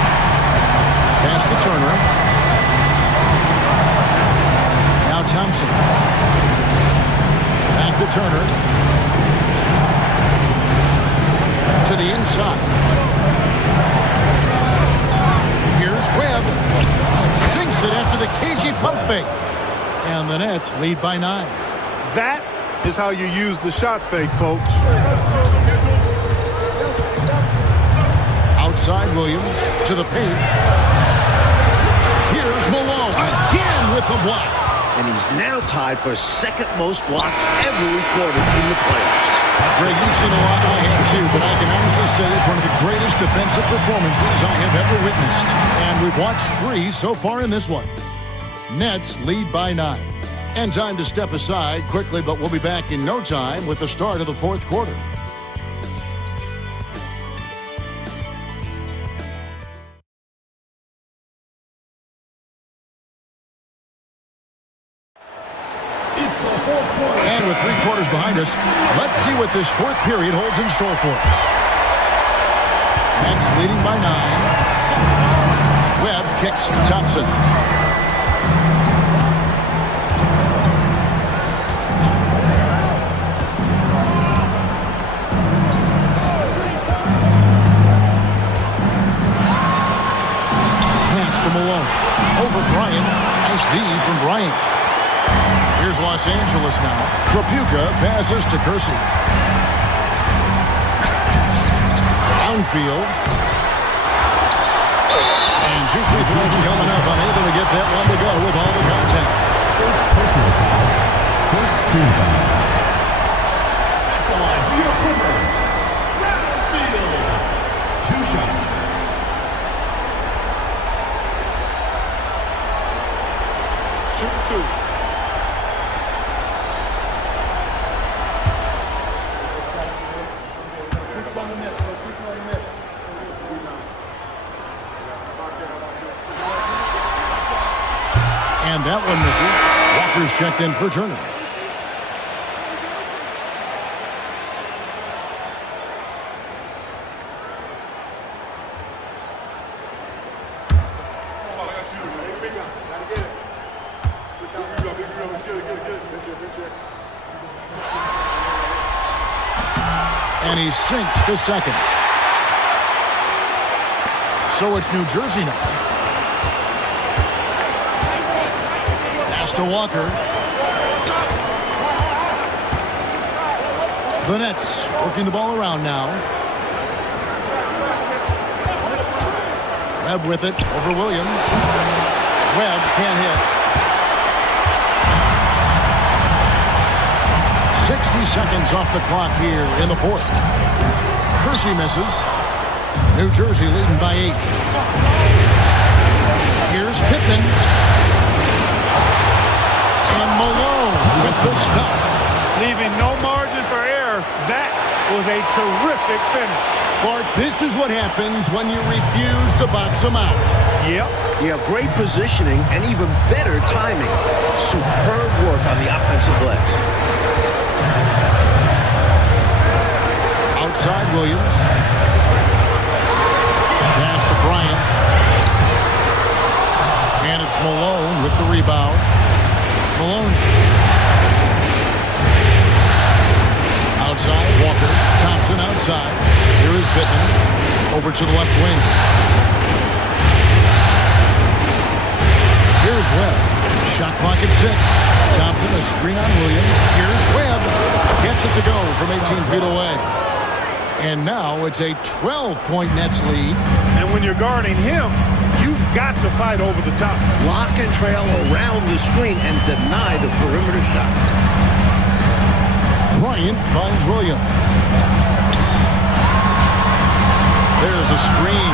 Pass to Turner. Now Thompson. Back to Turner. To the the inside. Here's Webb. Sinks it after the cagey pump fake. And the Nets lead by 9. That is how you use the shot fake, folks. Outside Williams to the paint. Here's Malone again with the block. And he's now tied for second most blocks ever recorded in the playoffs. Greg, you've seen a lot, I have too, but I can honestly say it's one of the greatest defensive performances I have ever witnessed. And we've watched 3 so far in this one. Nets lead by 9. And time to step aside quickly, but we'll be back in no time with the start of the 4th quarter. It's the 4th quarter. And with 3 quarters behind us, let's see what this 4th period holds in store for us. Nets leading by 9. Webb kicks to Thompson. Pass to Malone. Over Bryant. Nice D from Bryant. Here's Los Angeles now. Trapuka passes to Kersey. Downfield. And 2 free throws coming up. Unable to get that one to go with all the contact. First personal foul. First team foul. At the line for your Clippers. Field. 2 shots. Shoot 2. And that one misses. Walker's checked in for Turner. And he sinks the second. So it's New Jersey now. To Walker. The Nets working the ball around now. Webb with it over Williams. Webb can't hit. 60 seconds off the clock here in the 4th. Kersey misses. New Jersey leading by 8. Here's Pittman. And Malone with the stuff. Leaving no margin for error. That was a terrific finish. Clark, this is what happens when you refuse to box them out. Yep. You have great positioning and even better timing. Superb work on the offensive glass. Outside Williams. Pass to Bryant. And it's Malone with the rebound. Malone's outside. Walker. Thompson outside. Here is Pittman. Over to the left wing. Here's Webb. Shot clock at 6. Thompson a screen on Williams. Here's Webb. Gets it to go from 18 feet away. And now it's a 12-point Nets lead. And when you're guarding him, you've got to fight over the top. Lock and trail around the screen and deny the perimeter shot. Bryant finds Williams. There's a screen.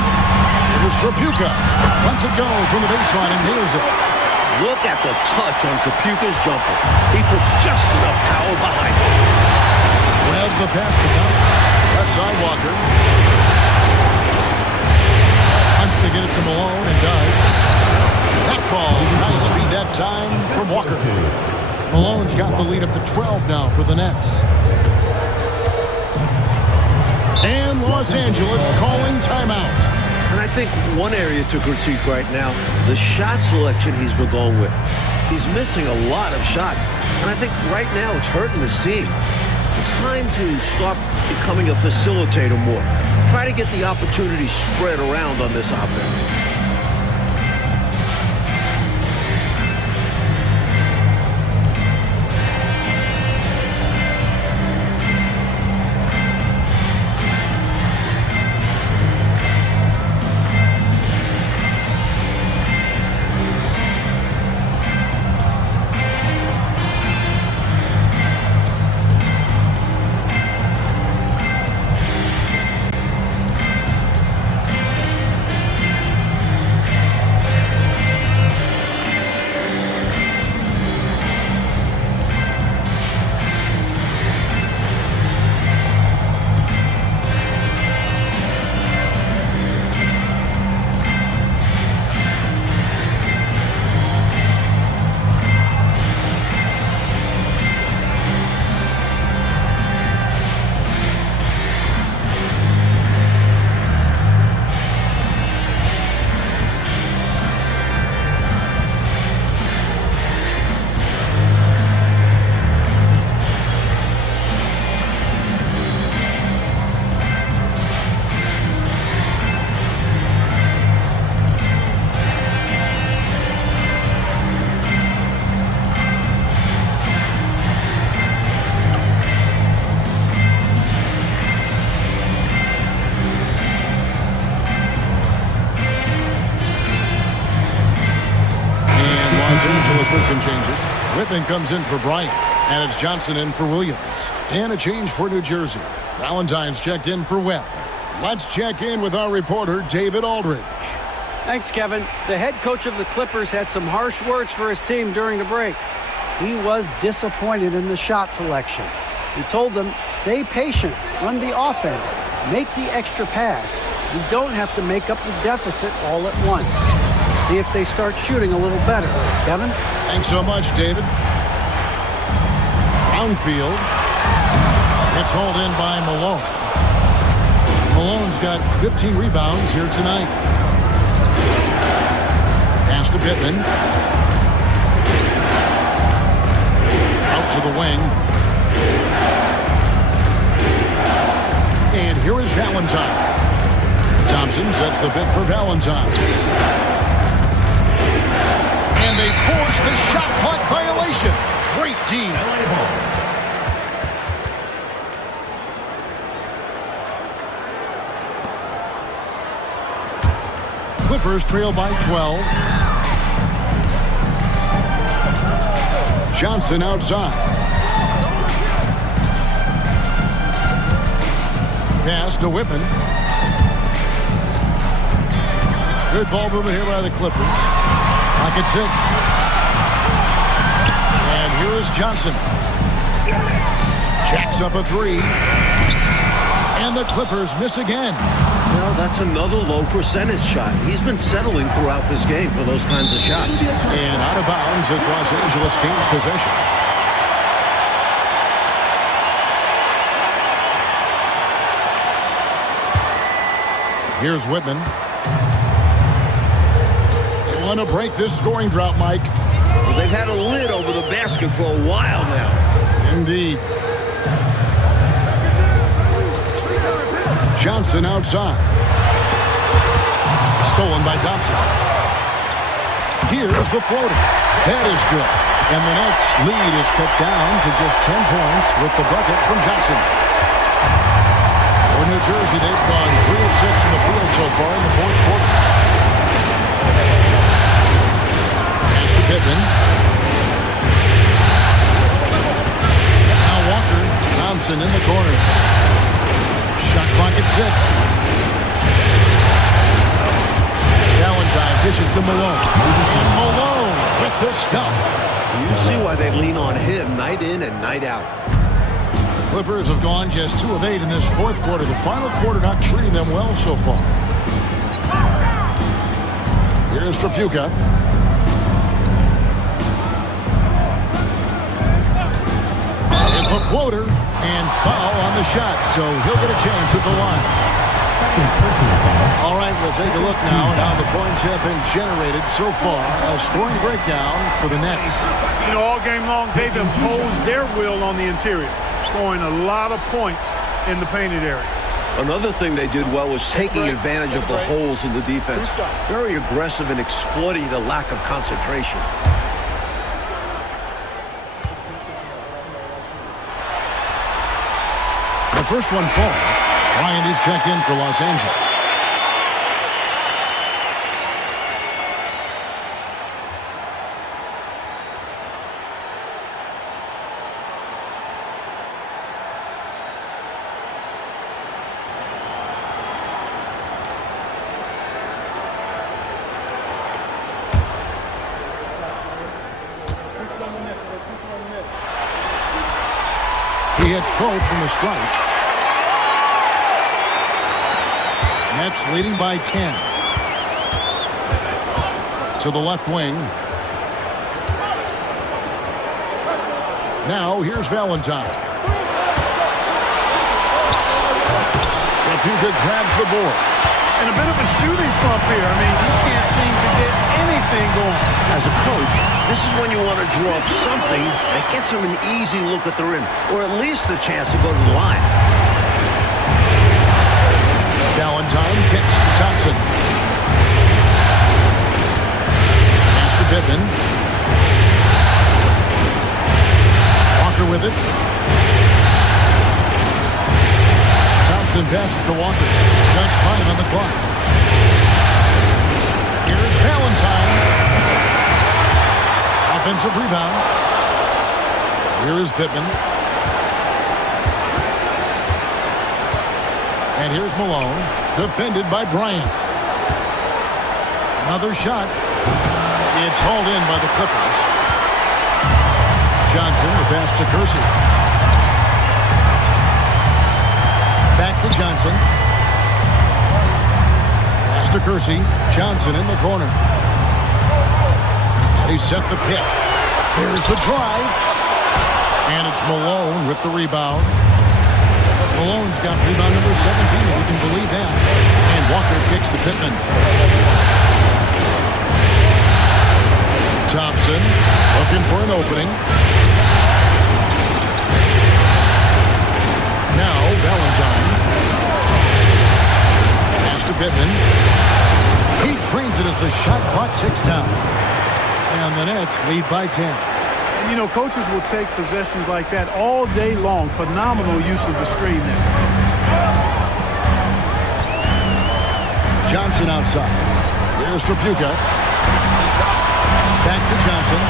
It was Trapuka. Lets it go from the baseline and nails it. Look at the touch on Trapuka's jumper. He puts just enough power behind it. Webb the pass to Thompson. Left side Walker. Hunts to get it to Malone and does. That falls. Nice feed that time from Walker. Malone's got the lead up to 12 now for the Nets. And Los Angeles calling timeout. And I think one area to critique right now, the shot selection he's been going with. He's missing a lot of shots. And I think right now it's hurting his team. It's time to start becoming a facilitator more. Try to get the opportunity spread around on this offense. With some changes. Whitman comes in for Bryant, and it's Johnson in for Williams. And a change for New Jersey. Valentine's checked in for Webb. Let's check in with our reporter, David Aldridge. Thanks, Kevin. The head coach of the Clippers had some harsh words for his team during the break. He was disappointed in the shot selection. He told them, stay patient, run the offense, make the extra pass. You don't have to make up the deficit all at once. See if they start shooting a little better. Kevin? Thanks so much, David. Brownfield gets hauled in by Malone. Malone's got 15 rebounds here tonight. Pass to Pittman. Out to the wing. And here is Valentine. Thompson sets the bid for Valentine. And they force the shot clock violation. Great team. Clippers trail by 12. Johnson outside. Pass to Whitman. Good ball movement here by the Clippers. Pocket 6. And here is Johnson. Jacks up a 3. And the Clippers miss again. Well, that's another low percentage shot. He's been settling throughout this game for those kinds of shots. And out of bounds as Los Angeles gains possession. Here's Whitman. To break this scoring drought, Mike. Well, they've had a lid over the basket for a while now. Indeed. Johnson outside. Stolen by Thompson. Here's the floater. That is good. And the Nets lead is cut down to just 10 points with the bucket from Johnson. For New Jersey, they've gone 3 of 6 in the field so far in the fourth quarter. Pittman. Now Walker. Thompson in the corner. Shot clock at 6. Valentine dishes to Malone. And Malone with the stuff. You see why they lean on him night in and night out. The Clippers have gone just 2 of 8 in this fourth quarter. The final quarter not treating them well so far. Here's Trapuka. A floater and foul on the shot, so he'll get a chance at the line. All right, we'll take a look now at how the points have been generated so far. A scoring breakdown for the Nets. You know, all game long, they've imposed their will on the interior. scoring a lot of points in the painted area. Another thing they did well was taking advantage of the holes in the defense. Very aggressive in exploiting the lack of concentration. The first one falls. Bryant is checked in for Los Angeles. He hits both from the strike. Nets leading by 10. To the left wing. Now here's Valentine. Trapuka grabs the board. And a bit of a shooting slump here. I mean, he can't seem to get anything going. As a coach, this is when you want to draw up something that gets him an easy look at the rim, or at least a chance to go to the line. Valentine kicks to Thompson. Pass to Pippen. Walker with it. Thompson passes to Walker. Just 5 on the clock. Here's Valentine. Offensive rebound. Here is Pippen. And here's Malone. Defended by Bryant. Another shot. It's hauled in by the Clippers. Johnson, the pass to Kersey. Back to Johnson. Pass to Kersey. Johnson in the corner. They set the pick. There's the drive. And it's Malone with the rebound. Malone's got rebound number 17, if you can believe that. And Walker kicks to Pittman. Thompson looking for an opening. Now Valentine. Pass to Pittman. He trains it as the shot clock ticks down. And the Nets lead by 10. You know, coaches will take possessions like that all day long. Phenomenal use of the screen there. Johnson outside. Here's Trapuka. Back to Johnson.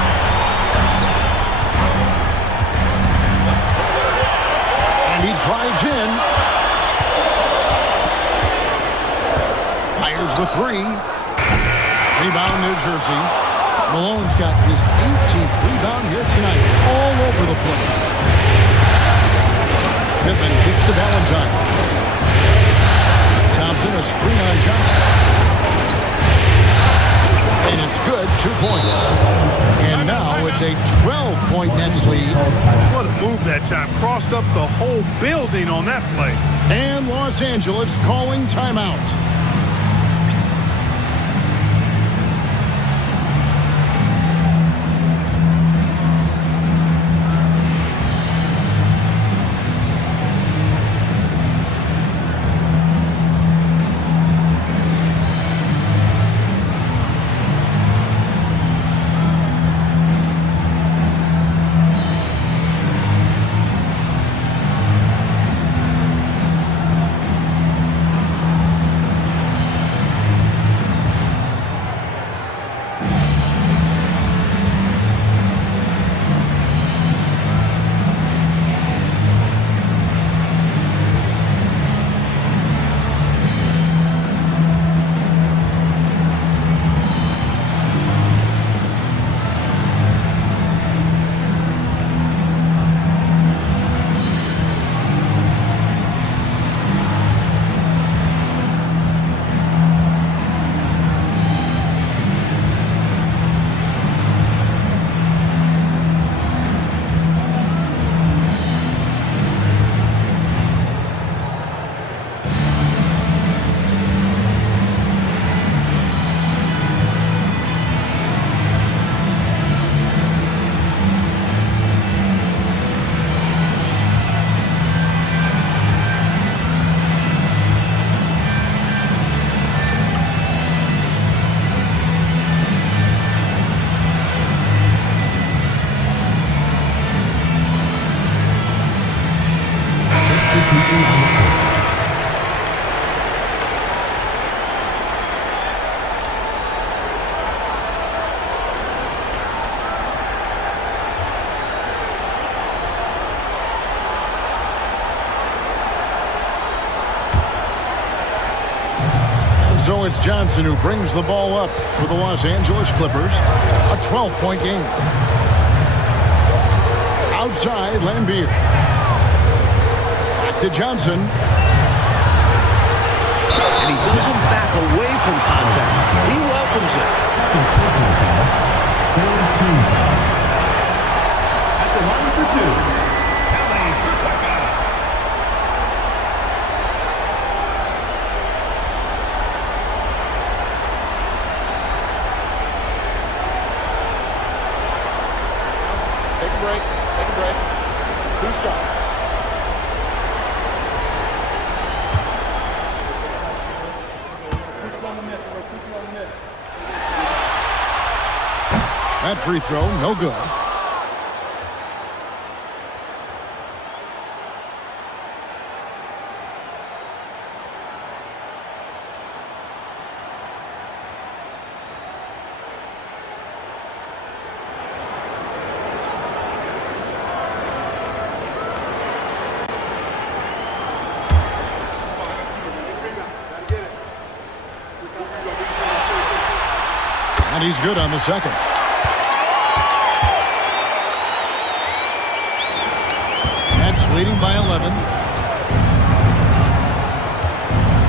And he drives in. Fires the 3. Rebound, New Jersey. Malone's got his 18th rebound here tonight, all over the place. Pittman kicks to Valentine. Thompson, a screen on Johnson. And it's good, 2 points. And now it's a 12-point Nets lead. What a move that time. Crossed up the whole building on that play. And Los Angeles calling timeout. shooting on the court. So it's Johnson who brings the ball up for the Los Angeles Clippers. A 12-point game. Outside, Laimbeer. Back to Johnson. And he doesn't back away from contact. He welcomes it. Second personal foul. Third team foul. At the line for two, Kelly Tripucka. Take a break. Take a break. 2 shots. That free throw, no good. And he's good on the second. Nets leading by 11.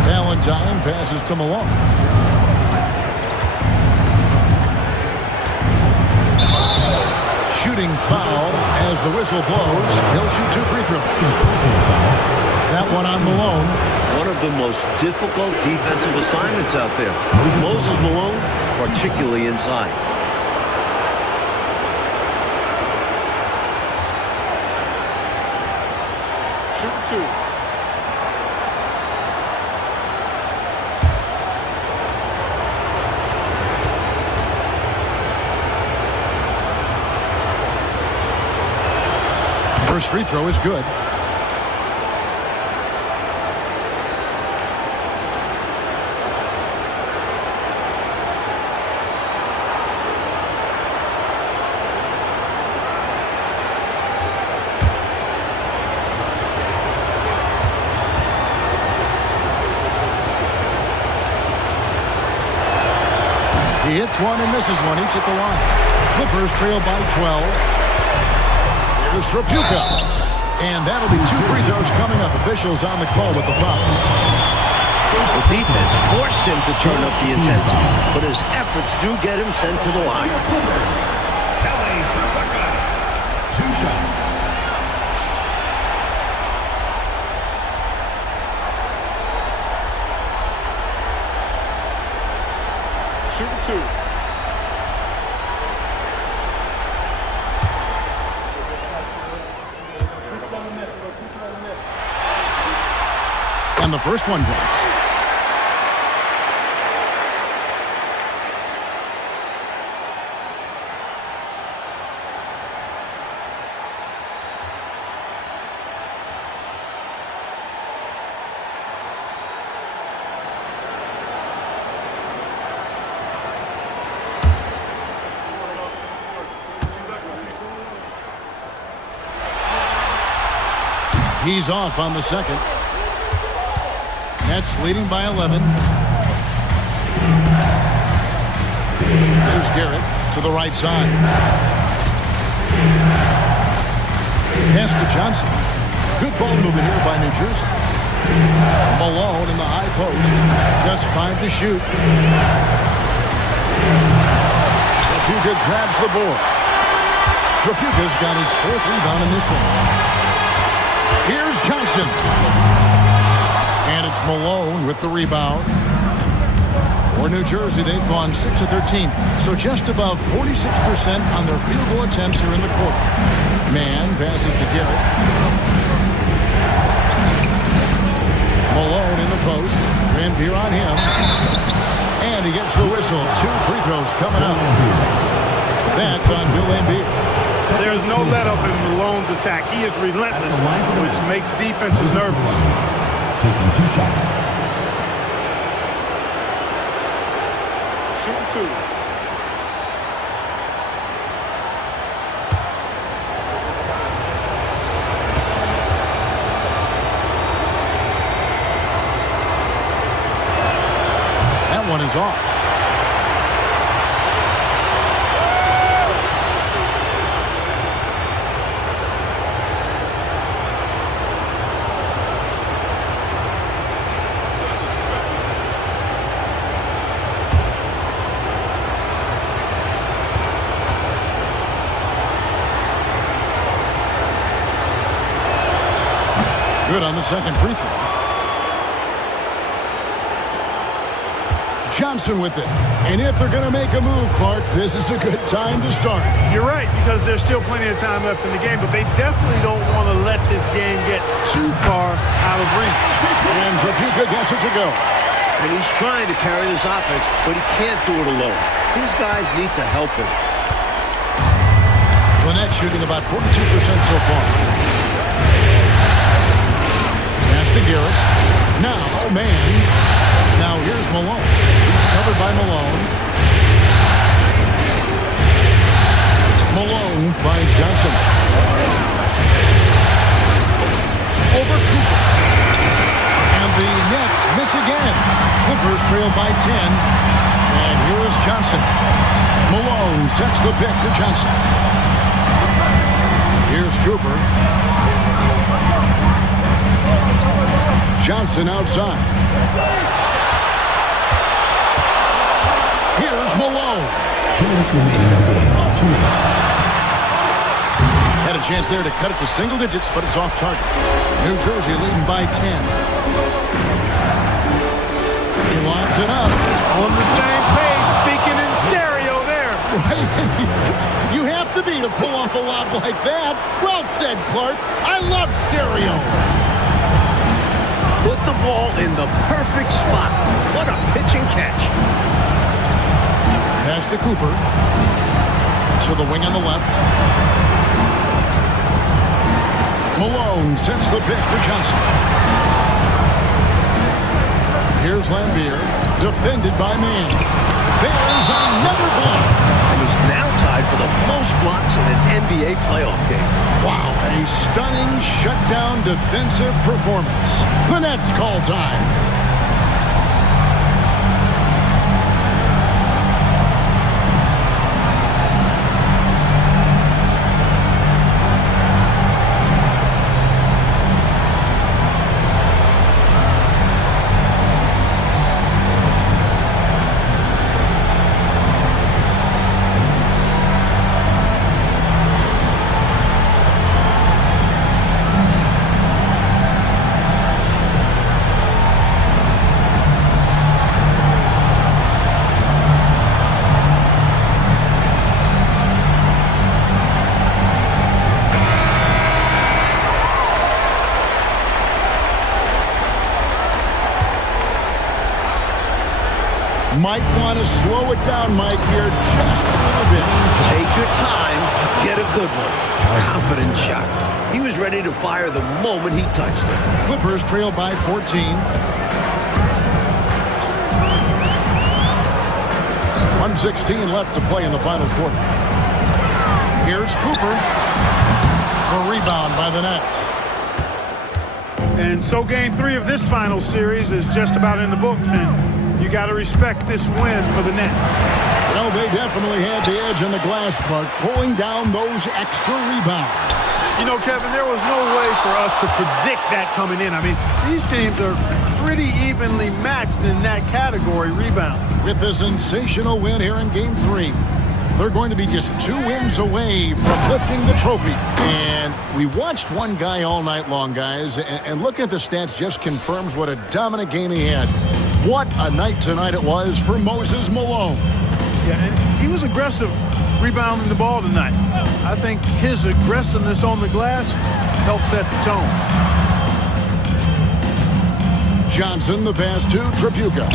Valentine passes to Malone. Shooting foul as the whistle blows. He'll shoot 2 free throws. That one on Malone. One of the most difficult defensive assignments out there. Moses Malone, particularly inside. Shoot 2. First free throw is good. He hits one and misses one, each at the line. Clippers trail by 12. Here's Tripucka. And that'll be 2 free throws coming up. Officials on the call with the foul. The defense forced him to turn up the intensity, but his efforts do get him sent to the line. Clippers, Kelly Tripucka. 2 shots. Shoot 2. And the first one drops. He's off on the second. Nets leading by 11. There's Garrett to the right side. Pass to Johnson. Good ball movement here by New Jersey. Malone in the high post. Just 5 to shoot. Tripucka grabs the board. Tripucka's got his 4th rebound in this one. Here's Johnson. And it's Malone with the rebound. For New Jersey, they've gone 6 of 13. So just above 46% on their field goal attempts here in the quarter. Mann passes to Garrett. Malone in the post. Laimbeer on him. And he gets the whistle. 2 free throws coming up. That's on Bill Laimbeer. There's no let-up in Malone's attack. He is relentless, which makes defenses nervous. Taking 2 shots. Shooting 2. That one is off. Good on the second free throw. Johnson with it. And if they're going to make a move, Clark, this is a good time to start. You're right, because there's still plenty of time left in the game, but they definitely don't want to let this game get too far out of reach. And Trapuka gets it to go. And he's trying to carry this offense, but he can't do it alone. These guys need to help him. Lynette shooting about 42% so far. Pass to Garrett. Now, oh man. Now here's Malone. He's covered by Malone. Malone finds Johnson. Over Cooper. And the Nets miss again. Clippers trail by 10. And here is Johnson. Malone sets the pick for Johnson. Here's Cooper. Johnson outside. Here's Malone. 2 minutes remaining in the game. 2 minutes. Had a chance there to cut it to single digits, but it's off target. New Jersey leading by 10. He lobs it up. On the same page, speaking in stereo there. Right? You have to be to pull off a lob like that. Well said, Clark. I love stereo. Put the ball in the perfect spot. What a pitch and catch. Pass to Cooper. To the wing on the left. Malone sends the pick for Johnson. Here's Lambier. Defended by Mann. There's another block. And he's now tied for the most blocks in an NBA playoff game. Wow, a stunning shutdown defensive performance. The Nets call time. Might want to slow it down, Mike, here just a little bit. Take your time. Get a good one. Confident shot. He was ready to fire the moment he touched it. Clippers trail by 14. 1:16 left to play in the final quarter. Here's Cooper. A rebound by the Nets. And so game 3 of this final series is just about in the books, and you got to respect this win for the Nets. Well, they definitely had the edge on the glass, Clark, pulling down those extra rebounds. You know, Kevin, there was no way for us to predict that coming in. I mean, these teams are pretty evenly matched in that category, rebound. With a sensational win here in Game 3, they're going to be just 2 wins away from lifting the trophy. And we watched one guy all night long, guys, and looking at the stats just confirms what a dominant game he had. What a night tonight it was for Moses Malone. Yeah, and he was aggressive rebounding the ball tonight. I think his aggressiveness on the glass helped set the tone. Johnson, the pass to Trapuka.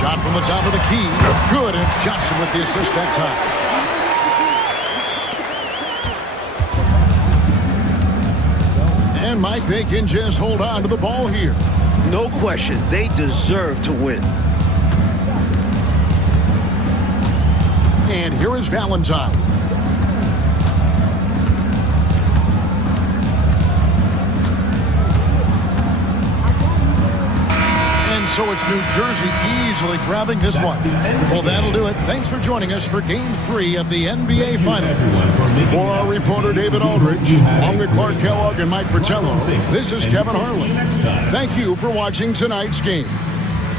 Shot from the top of the key. Good, and it's Johnson with the assist that time. And, Mike, they can just hold on to the ball here. No question, they deserve to win. And here is Valentine. And so it's New Jersey easily grabbing this one. Well, that'll do it. Thanks for joining us for Game 3 of the NBA Finals. For our reporter, David Aldridge, along with Clark Kellogg and Mike Fratello, this is Kevin Harlan. Thank you for watching tonight's game.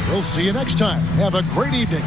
We'll see you next time. Have a great evening.